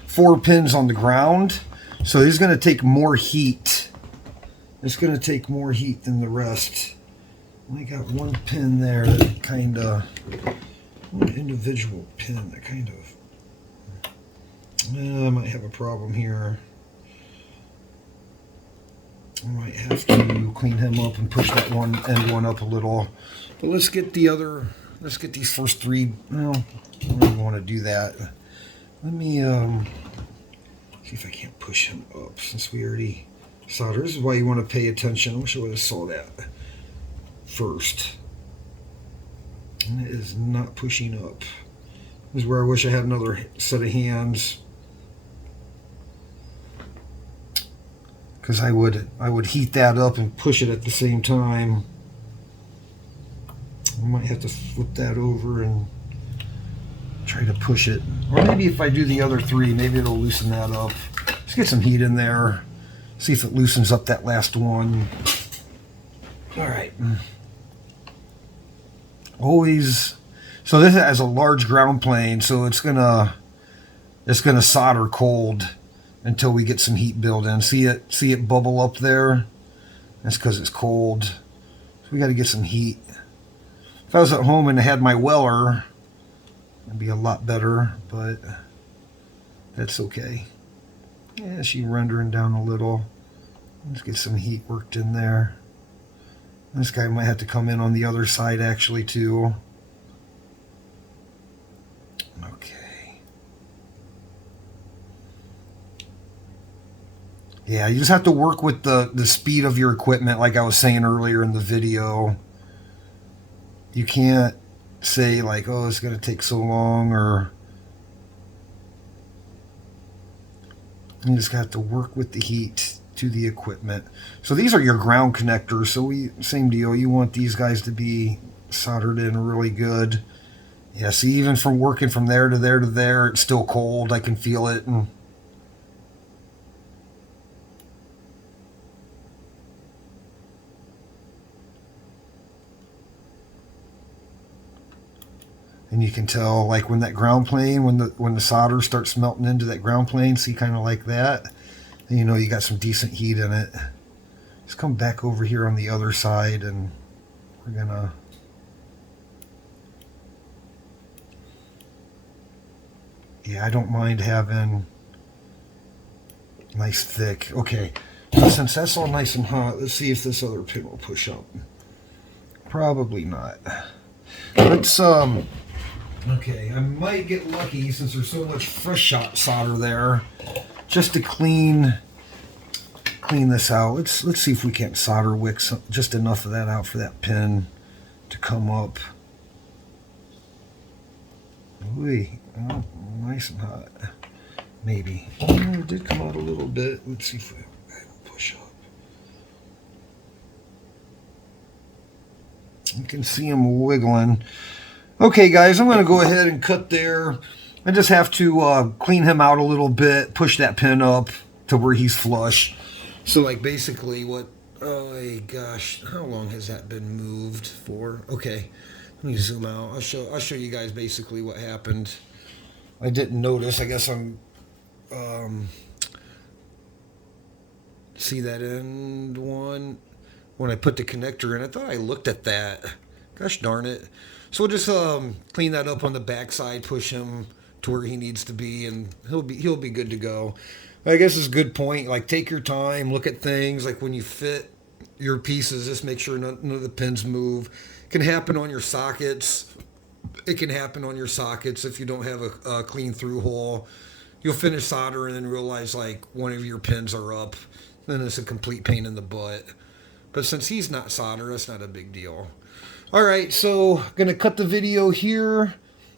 4 pins on the ground, so he's going to take more heat. It's going to take more heat than the rest. I got 1 pin there that kind of, one individual pin that kind of, I might have a problem here. I might have to clean him up and push that end up a little. But let's get these first 3. Well, I don't even want to do that. Let me see if I can't push him up since we already soldered. This is why you want to pay attention. I wish I would have saw that first. And it is not pushing up. This is where I wish I had another set of hands. Because I would heat that up and push it at the same time. I might have to flip that over and try to push it. Or maybe if I do the other 3, maybe it'll loosen that up. Let's get some heat in there. See if it loosens up that last one. All right. Always. So this has a large ground plane, so it's gonna solder cold until we get some heat built in. See it bubble up there? That's because it's cold. So we got to get some heat. If I was at home and I had my Weller, it'd be a lot better, but that's okay. Yeah, she's rendering down a little. Let's get some heat worked in there. This guy might have to come in on the other side actually too. Okay. Yeah, you just have to work with the speed of your equipment, like I was saying earlier in the video. You can't say like, oh, it's going to take so long, or you just got to work with the heat to the equipment. So these are your ground connectors. So same deal. You want these guys to be soldered in really good. Yeah, see, even from working from there to there to there, it's still cold. I can feel it. And you can tell, like when that ground plane, when the solder starts melting into that ground plane, see, kind of like that, and you know you got some decent heat in it. Just come back over here on the other side, and we're gonna. Yeah, I don't mind having nice thick. Okay, so since that's all nice and hot, let's see if this other pin will push up. Probably not. Let's okay, I might get lucky since there's so much fresh shot solder there. just to clean this out. Let's see if we can't solder wick just enough of that out for that pin to come up. Ooh, oh, nice and hot. Maybe. Oh, it did come out a little bit. Let's see if we push up. You can see him wiggling. Okay, guys, I'm going to go ahead and cut there. I just have to clean him out a little bit, push that pin up to where he's flush. So, like, basically what... Oh, gosh. How long has that been moved for? Okay. Let me zoom out. I'll show you guys basically what happened. I didn't notice. I guess I'm... see that end one? When I put the connector in, I thought I looked at that. Gosh darn it. So we'll just clean that up on the backside, push him to where he needs to be, and he'll be good to go. I guess it's a good point. Like, take your time, look at things. Like, when you fit your pieces, just make sure none of the pins move. It can happen on your sockets. It can happen on your sockets if you don't have a clean through hole. You'll finish soldering and realize, like, one of your pins are up. Then it's a complete pain in the butt. But since he's not soldered, that's not a big deal. All right, so I'm going to cut the video here.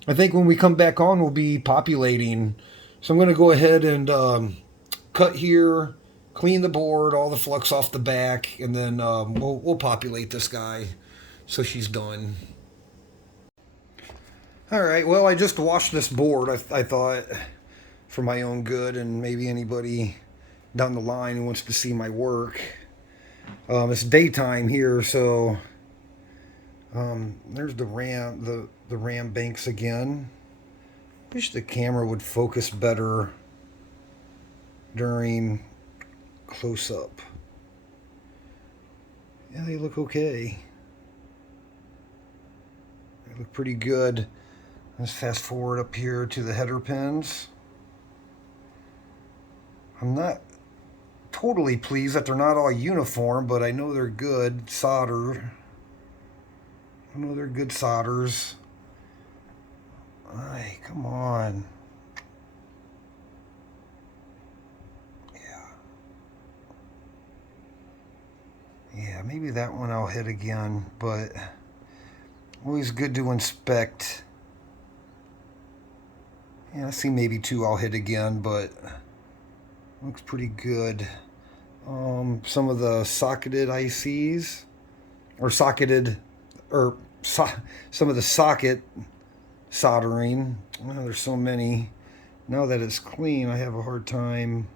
I think when we come back on, we'll be populating. So I'm going to go ahead and cut here, clean the board, all the flux off the back, and then we'll populate this guy so she's done. All right, well, I just washed this board, I thought, for my own good, and maybe anybody down the line who wants to see my work. It's daytime here, so there's the RAM banks again. Wish the camera would focus better during close-up. Yeah, they look okay. They look pretty good. Let's fast forward up here to the header pins. I'm not totally pleased that they're not all uniform, but I know they're good solder. I know they're good solders. Ay, come on. Yeah, maybe that one I'll hit again, but always good to inspect. Yeah, I see maybe two I'll hit again, but looks pretty good. Some of the socketed ICs, or some of the socket soldering. Oh, there's so many. Now that it's clean, I have a hard time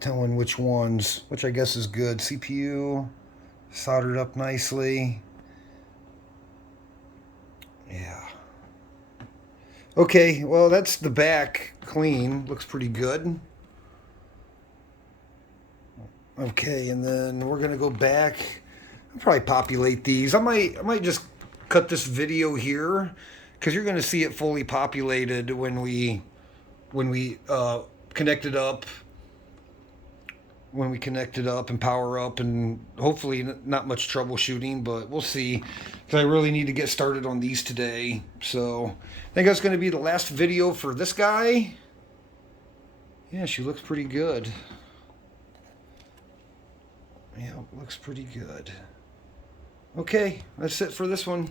telling which ones, which I guess is good. CPU soldered up nicely. Yeah. Okay, well, that's the back clean. Looks pretty good. Okay, and then we're gonna go back. I'll probably populate these. I might just cut this video here, because you're gonna see it fully populated when we connect it up. When we connect it up and power up, and hopefully not much troubleshooting, but we'll see, because I really need to get started on these today. So I think that's going to be the last video for this guy. Yeah, she looks pretty good. Yeah, looks pretty good. Okay, that's it for this one.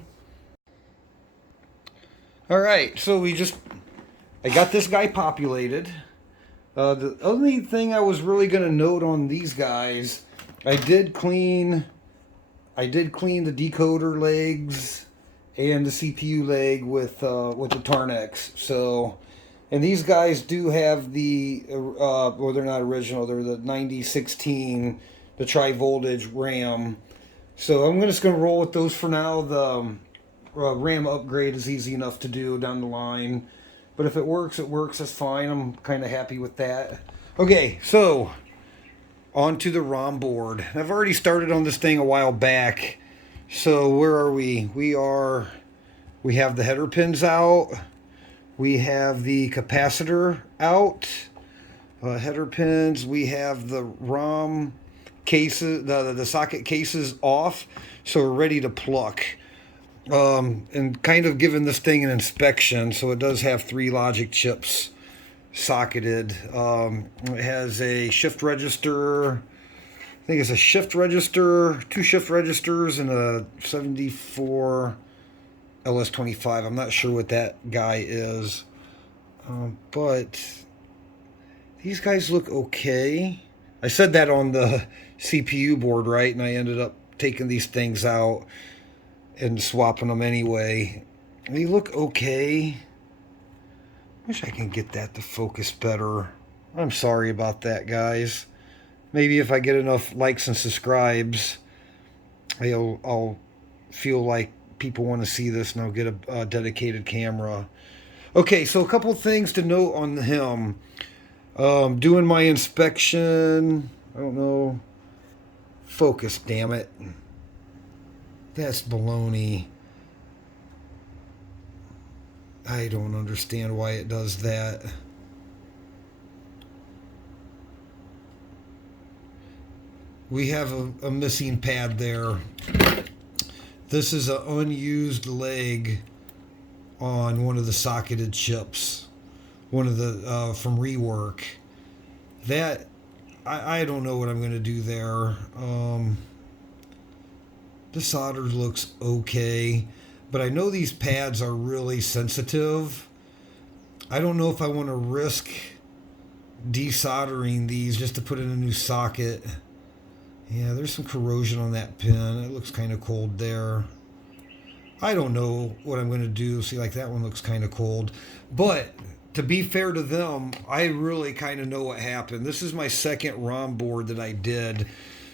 All right, so I got this guy populated. The only thing I was really going to note on these guys, I did clean the decoder legs and the CPU leg with the Tarnex. So, and these guys do have the, well, they're not original, they're the 9016, the tri-voltage RAM. So I'm just going to roll with those for now. The RAM upgrade is easy enough to do down the line. But if it works, that's fine. I'm kind of happy with that. Okay, so on to the ROM board. I've already started on this thing a while back. So where are we? We have the header pins out. We have the capacitor out. Header pins. We have the ROM cases, the socket cases off. So we're ready to pluck. And kind of giving this thing an inspection. So it does have 3 logic chips socketed. It has a shift register. I think it's a shift register, 2 shift registers, and a 74 LS25. I'm not sure what that guy is, but these guys look okay. I said that on the CPU board, right? And I ended up taking these things out and swapping them anyway. They look okay. Wish I can get that to focus better. I'm sorry about that, guys. Maybe if I get enough likes and subscribes, I'll feel like people want to see this and I'll get a dedicated camera. Okay, so a couple things to note on him. Doing my inspection. I don't know. Focus, damn it. That's baloney. I don't understand why it does that. We have a missing pad there. This is an unused leg on one of the socketed chips. One of the from rework. That I don't know what I'm going to do there. The solder looks okay, but I know these pads are really sensitive. I don't know if I want to risk desoldering these just to put in a new socket. Yeah, there's some corrosion on that pin. It looks kind of cold there. I don't know what I'm going to do. See, like that one looks kind of cold. But to be fair to them, I really kind of know what happened. This is my second ROM board that I did.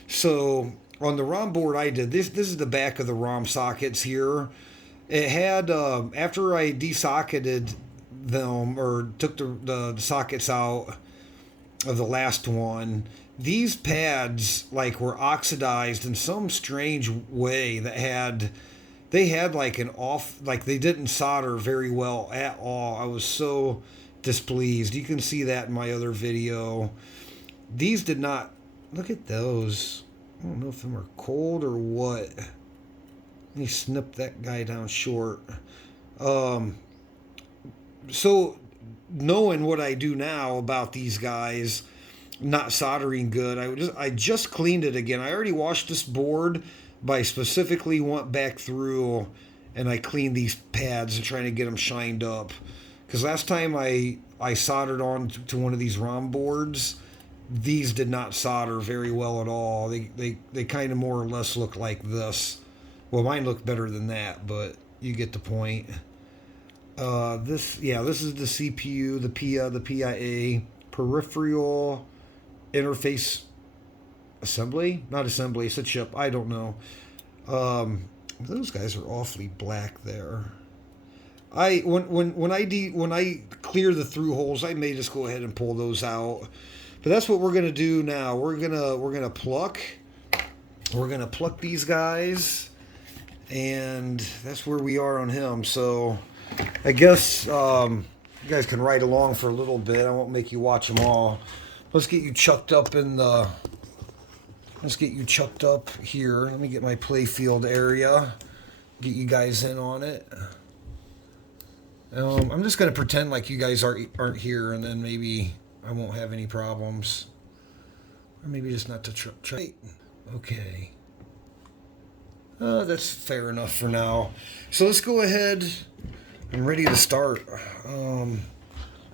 So on the ROM board I did, this is the back of the ROM sockets here. It had, after I desocketed them, or took the sockets out of the last one, these pads like were oxidized in some strange way they had like an off, like they didn't solder very well at all. I was so displeased. You can see that in my other video. These did not, look at those. I don't know if them are cold or what. Let me snip that guy down short. So knowing what I do now about these guys not soldering good, I just cleaned it again. I already washed this board, but I specifically went back through and I cleaned these pads and trying to get them shined up. Because last time I soldered on to one of these ROM boards, these did not solder very well at all. They kind of more or less look like this. Well, mine looked better than that, but you get the point. This is the CPU, the PIA, peripheral interface assembly, not assembly, it's a chip. I don't know. Those guys are awfully black there. When I clear the through holes, I may just go ahead and pull those out. But that's what we're gonna do now. We're gonna pluck these guys, and that's where we are on him. So I guess you guys can ride along for a little bit. I won't make you watch them all. Let's get you chucked up here. Let me get my playfield area. Get you guys in on it. I'm just going to pretend like you guys aren't here, and then maybe I won't have any problems. Or maybe just not to try. Okay. That's fair enough for now. So let's go ahead. I'm ready to start.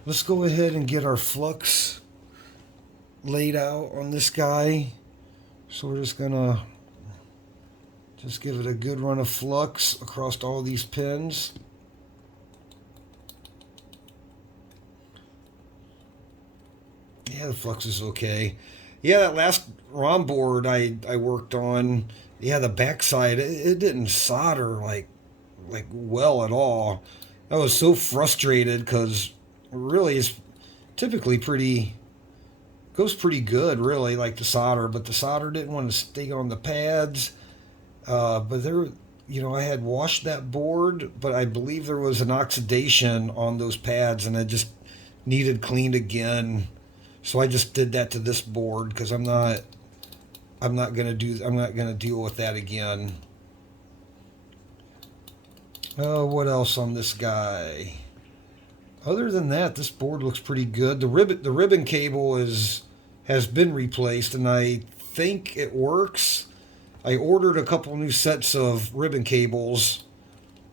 Let's go ahead and get our flux laid out on this guy. So we're just gonna give it a good run of flux across all these pins. Yeah, the flux is okay. Yeah, that last ROM board I worked on, yeah, the backside, it didn't solder like well at all. I was so frustrated because really it's typically goes pretty good, really, like the solder, but the solder didn't want to stay on the pads. But there, I had washed that board, but I believe there was an oxidation on those pads, and it just needed cleaned again. So I just did that to this board because I'm not gonna deal with that again. What else on this guy? Other than that, this board looks pretty good. The ribbon cable has been replaced, and I think it works. I ordered a couple new sets of ribbon cables,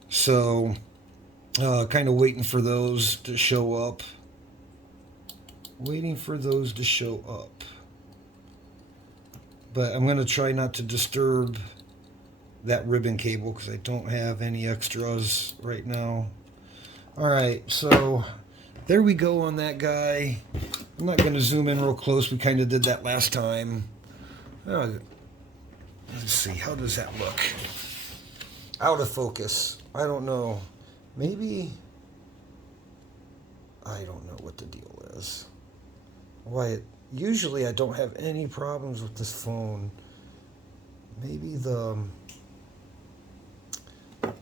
so kind of waiting for those to show up. Waiting for those to show up. But I'm going to try not to disturb that ribbon cable because I don't have any extras right now. Alright, so there we go on that guy. I'm not going to zoom in real close. We kind of did that last time. Let's see, how does that look? Out of focus. I don't know. Maybe... I don't know what the deal is. Why, usually I don't have any problems with this phone. Maybe the...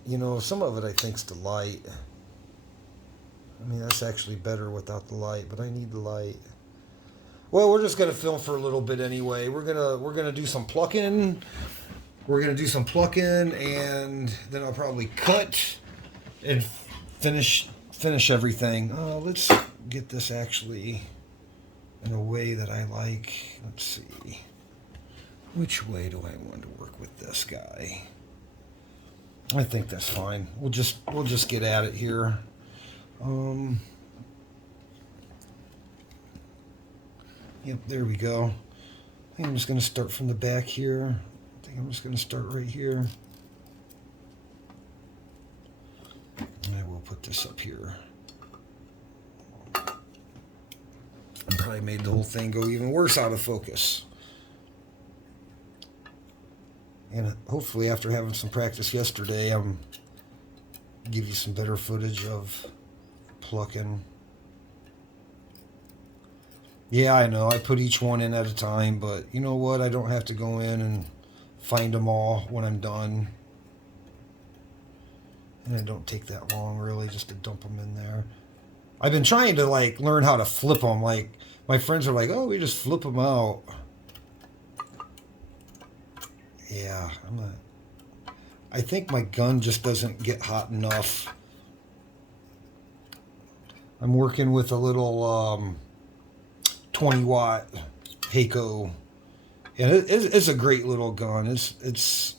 You know, some of it I think's the light. I mean, that's actually better without the light, but I need the light. Well, we're just gonna film for a little bit anyway. We're gonna do some plucking. We're gonna do some plucking, and then I'll probably cut and finish everything. Let's get this actually in a way that I like. Let's see. Which way do I want to work with this guy? I think that's fine. We'll just get at it here. Yep, there we go. I think I'm just going to start from the back here. I think I'm just going to start right here. And I will put this up here. And probably made the whole thing go even worse out of focus. And hopefully after having some practice yesterday, I'm give you some better footage of plucking. Yeah, I know, I put each one in at a time, but you know what? I don't have to go in and find them all when I'm done. And it don't take that long, really, just to dump them in there. I've been trying to, like, learn how to flip them. Like, my friends are like, oh, we just flip them out. Yeah, I'm not... I think my gun just doesn't get hot enough. I'm working with a little 20-watt Heiko, and it's a great little gun. It's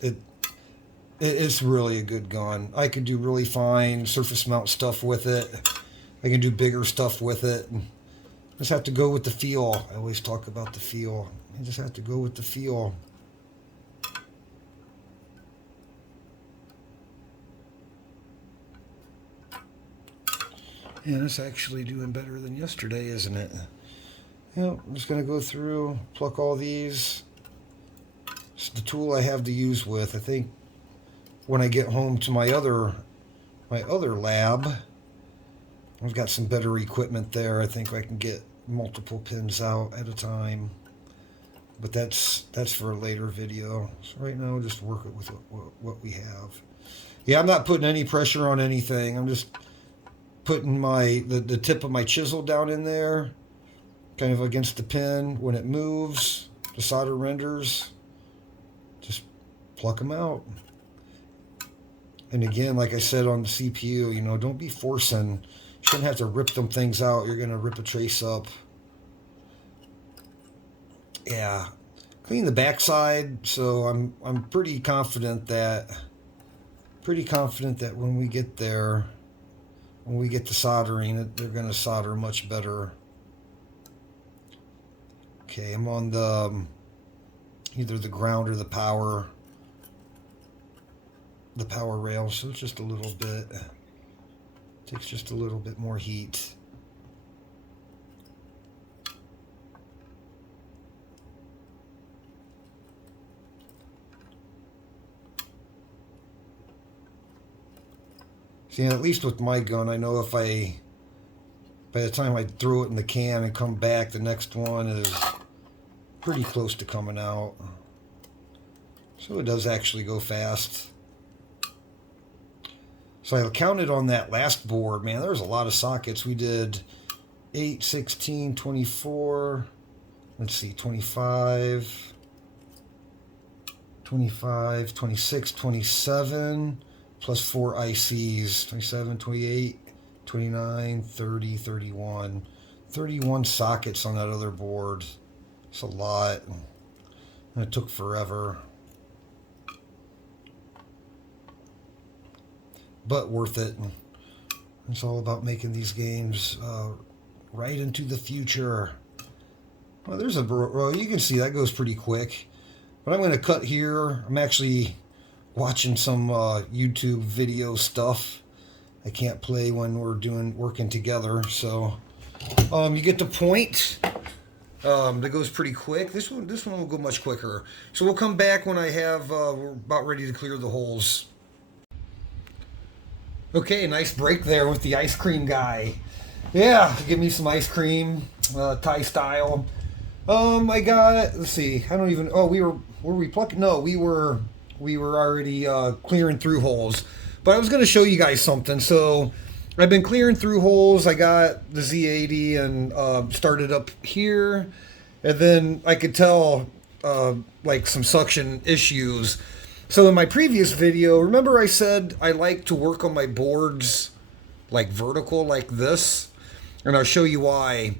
really a good gun. I could do really fine surface mount stuff with it. I can do bigger stuff with it. Just have to go with the feel. I always talk about the feel. You just have to go with the feel. Yeah, it's actually doing better than yesterday, isn't it? Yeah, I'm just going to go through, pluck all these. It's the tool I have to use with. I think when I get home to my other lab, I've got some better equipment there. I think I can get multiple pins out at a time. But that's for a later video. So right now, I'll just work it with what we have. Yeah, I'm not putting any pressure on anything. I'm just putting the tip of my chisel down in there, kind of against the pin. When it moves, the solder renders, just pluck them out. And again, like I said on the CPU, you know, don't be forcing. You shouldn't have to rip them things out. You're going to rip a trace up. Yeah. Clean the backside, so I'm pretty confident that when we get there, when we get to soldering, they're going to solder much better. Okay, I'm on the either the ground or the power rail, so it's just a little bit. Takes just a little bit more heat. See, at least with my gun, I know if by the time I throw it in the can and come back, the next one is pretty close to coming out. So it does actually go fast. So I counted on that last board, man, there was a lot of sockets. We did 8, 16, 24, let's see, 25, 25, 26, 27, plus 4 ICs, 27, 28, 29, 30, 31. 31 sockets on that other board. It's a lot. And it took forever. But worth it. It's all about making these games right into the future. Well, there's a... Well, you can see that goes pretty quick. But I'm going to cut here. I'm actually watching some YouTube video stuff. I can't play when we're working together. So you get the point. That goes pretty quick. This one will go much quicker. So we'll come back when I have we're about ready to clear the holes. Okay, nice break there with the ice cream guy. Yeah, give me some ice cream, Thai style. I got, let's see, I don't even, oh, were we plucking? No, we were already clearing through holes. But I was going to show you guys something. So I've been clearing through holes. I got the Z80 and started up here. And then I could tell like some suction issues. So in my previous video, remember I said I like to work on my boards like vertical like this? And I'll show you why.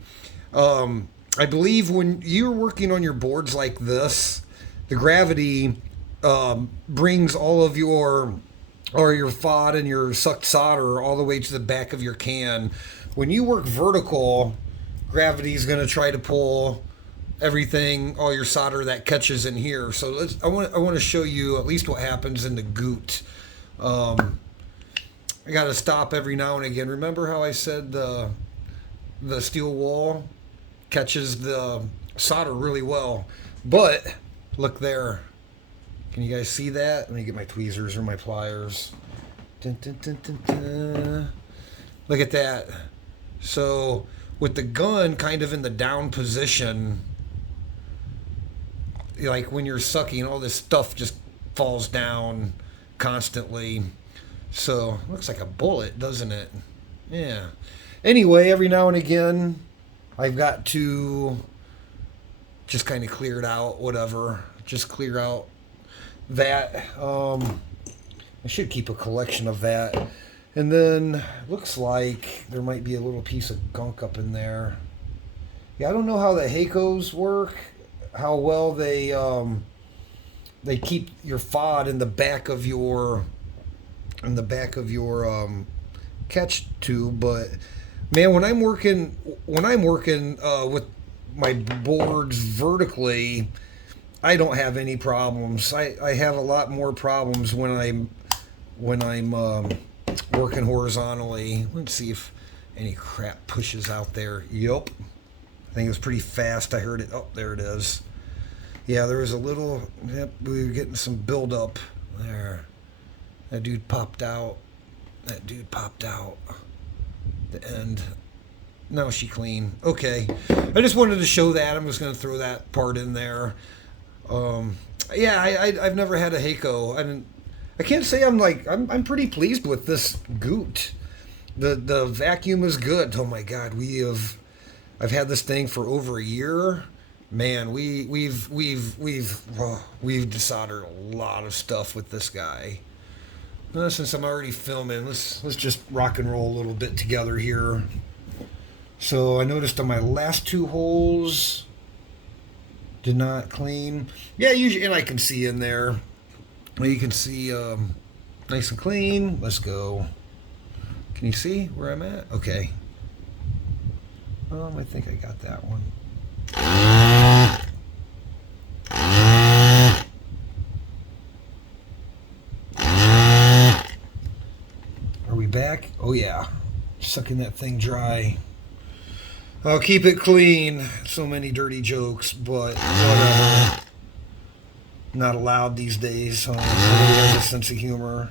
I believe when you're working on your boards like this, the gravity brings all of your FOD and your sucked solder all the way to the back of your can. When you work vertical, gravity is going to try to pull everything, all your solder that catches in here. So I want to show you at least what happens in the goot. I got to stop every now and again. Remember how I said the steel wool catches the solder really well, but look there. Can you guys see that? Let me get my tweezers or my pliers. Dun, dun, dun, dun, dun. Look at that. So with the gun kind of in the down position, like when you're sucking, all this stuff just falls down constantly. So looks like a bullet, doesn't it? Yeah. Anyway, every now and again, I've got to just kind of clear it out, whatever. Just clear out that. I should keep a collection of that. And then looks like there might be a little piece of gunk up in there. Yeah, I don't know how the Heikos work, how well they keep your FOD in the back of your catch tube, but man, when I'm working with my boards vertically, I don't have any problems. I have a lot more problems when I'm working horizontally. Let's see if any crap pushes out there. Yup. I think it was pretty fast. I heard it. Oh, there it is. Yeah, there was a little, yep, we were getting some buildup there. That dude popped out. The end. Now she clean. Okay. I just wanted to show that. I'm just going to throw that part in there. Yeah, I've never had a Heiko. I can't say I'm pretty pleased with this goot. The vacuum is good. Oh my God, I've had this thing for over a year. Man, we've desoldered a lot of stuff with this guy. Since I'm already filming, let's just rock and roll a little bit together here. So I noticed on my last two holes did not clean. Yeah, usually, and I can see in there. Well, you can see nice and clean. Let's go. Can you see where I'm at? Okay. I think I got that one. Are we back? Oh yeah. Sucking that thing dry. I'll keep it clean. So many dirty jokes, but whatever. Not allowed these days. Nobody has a sense of humor.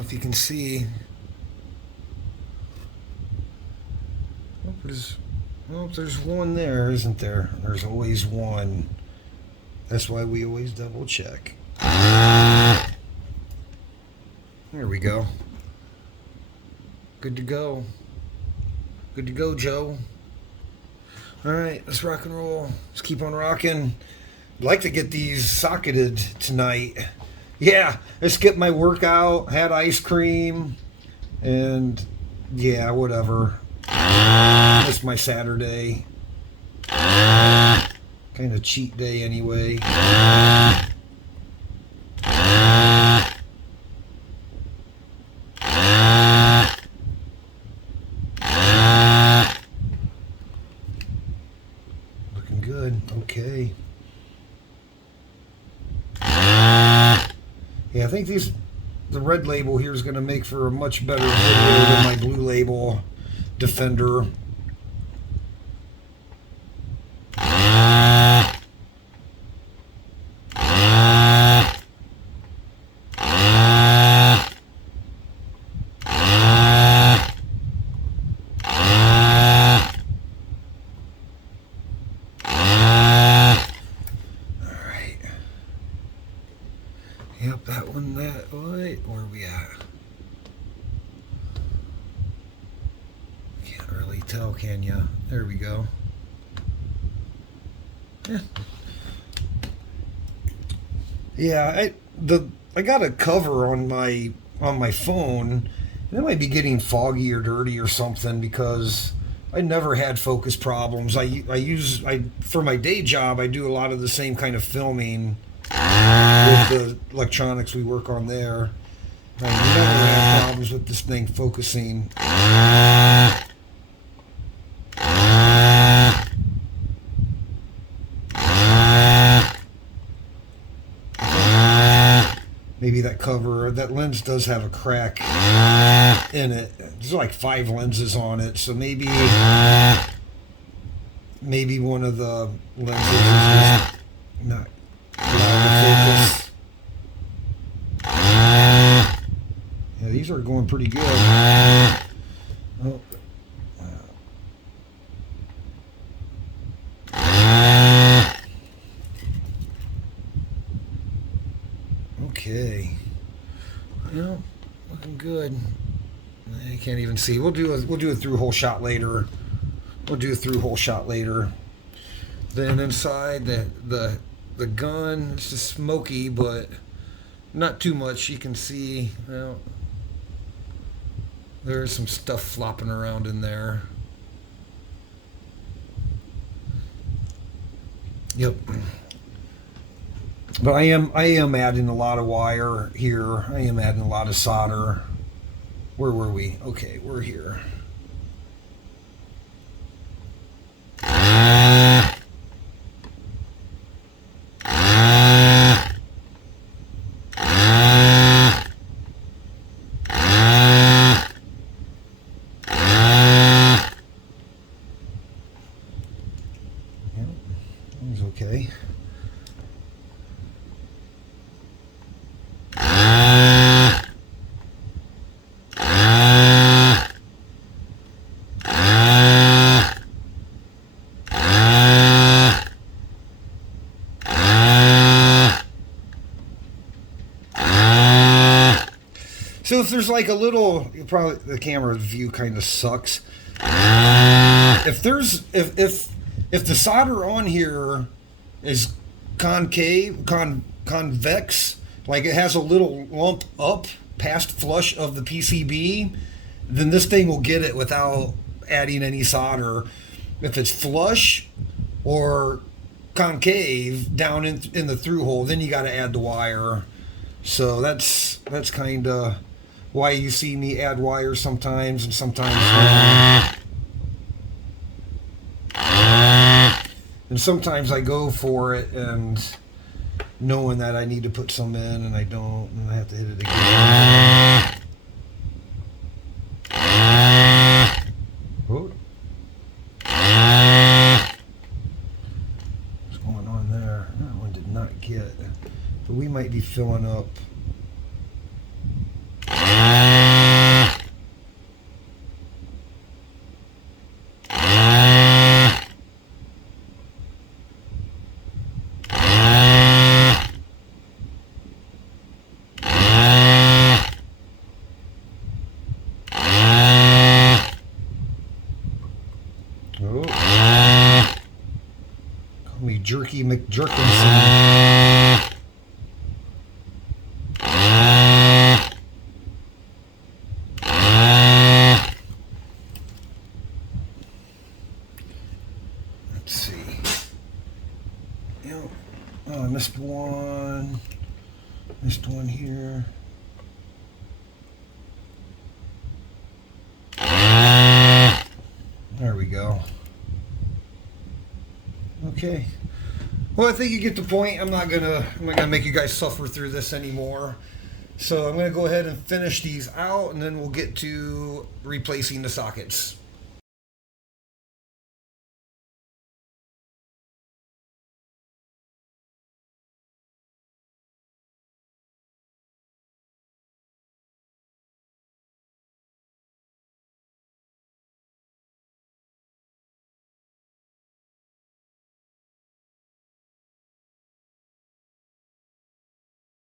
If you can see, there's one there, isn't there? There's always one. That's why we always double check. There we go. Good to go. Good to go, Joe. All right, let's rock and roll. Let's keep on rocking. I'd like to get these socketed tonight. Yeah, I skipped my workout, had ice cream, and yeah, whatever. Missed my Saturday. Kind of cheat day anyway. Looking good. Okay. Yeah, I think the red label here is going to make for a much better video than my blue label Defender. Yep, that one, that, wait, where are we at? Can't really tell, can ya? There we go. Yeah, I got a cover on my phone, and it might be getting foggy or dirty or something because I never had focus problems. I for my day job I do a lot of the same kind of filming with the electronics we work on there. I never had problems with this thing focusing. Maybe that cover, that lens does have a crack in it. There's like 5 lenses on it, so maybe one of the lenses is just not allowed to focus. Yeah, these are going pretty good. Oh. Okay. Well, looking good. I can't even see. We'll do a through hole shot later. Then inside the gun, it's just smoky, but not too much. You can see, well, there's some stuff flopping around in there. Yep. But I am adding a lot of wire here. I am adding a lot of solder. Where were we? Okay, we're here. Okay. So if there's like a little, probably the camera view kind of sucks. If the solder on here is convex, like it has a little lump up past flush of the PCB, then this thing will get it without adding any solder. If it's flush or concave down in the through hole, then you got to add the wire. So that's kind of why you see me add wire sometimes and sometimes not. And sometimes I go for it and knowing that I need to put some in and I don't, and I have to hit it again. Oh. What's going on there? That one did not get. But we might be filling up. Oh. Call me Jerky McJerkinson. Let's see. Yep. Oh, I missed one. Missed one here. There we go. Okay. Well, I think you get the point. I'm not gonna make you guys suffer through this anymore. So I'm gonna go ahead and finish these out, and then we'll get to replacing the sockets.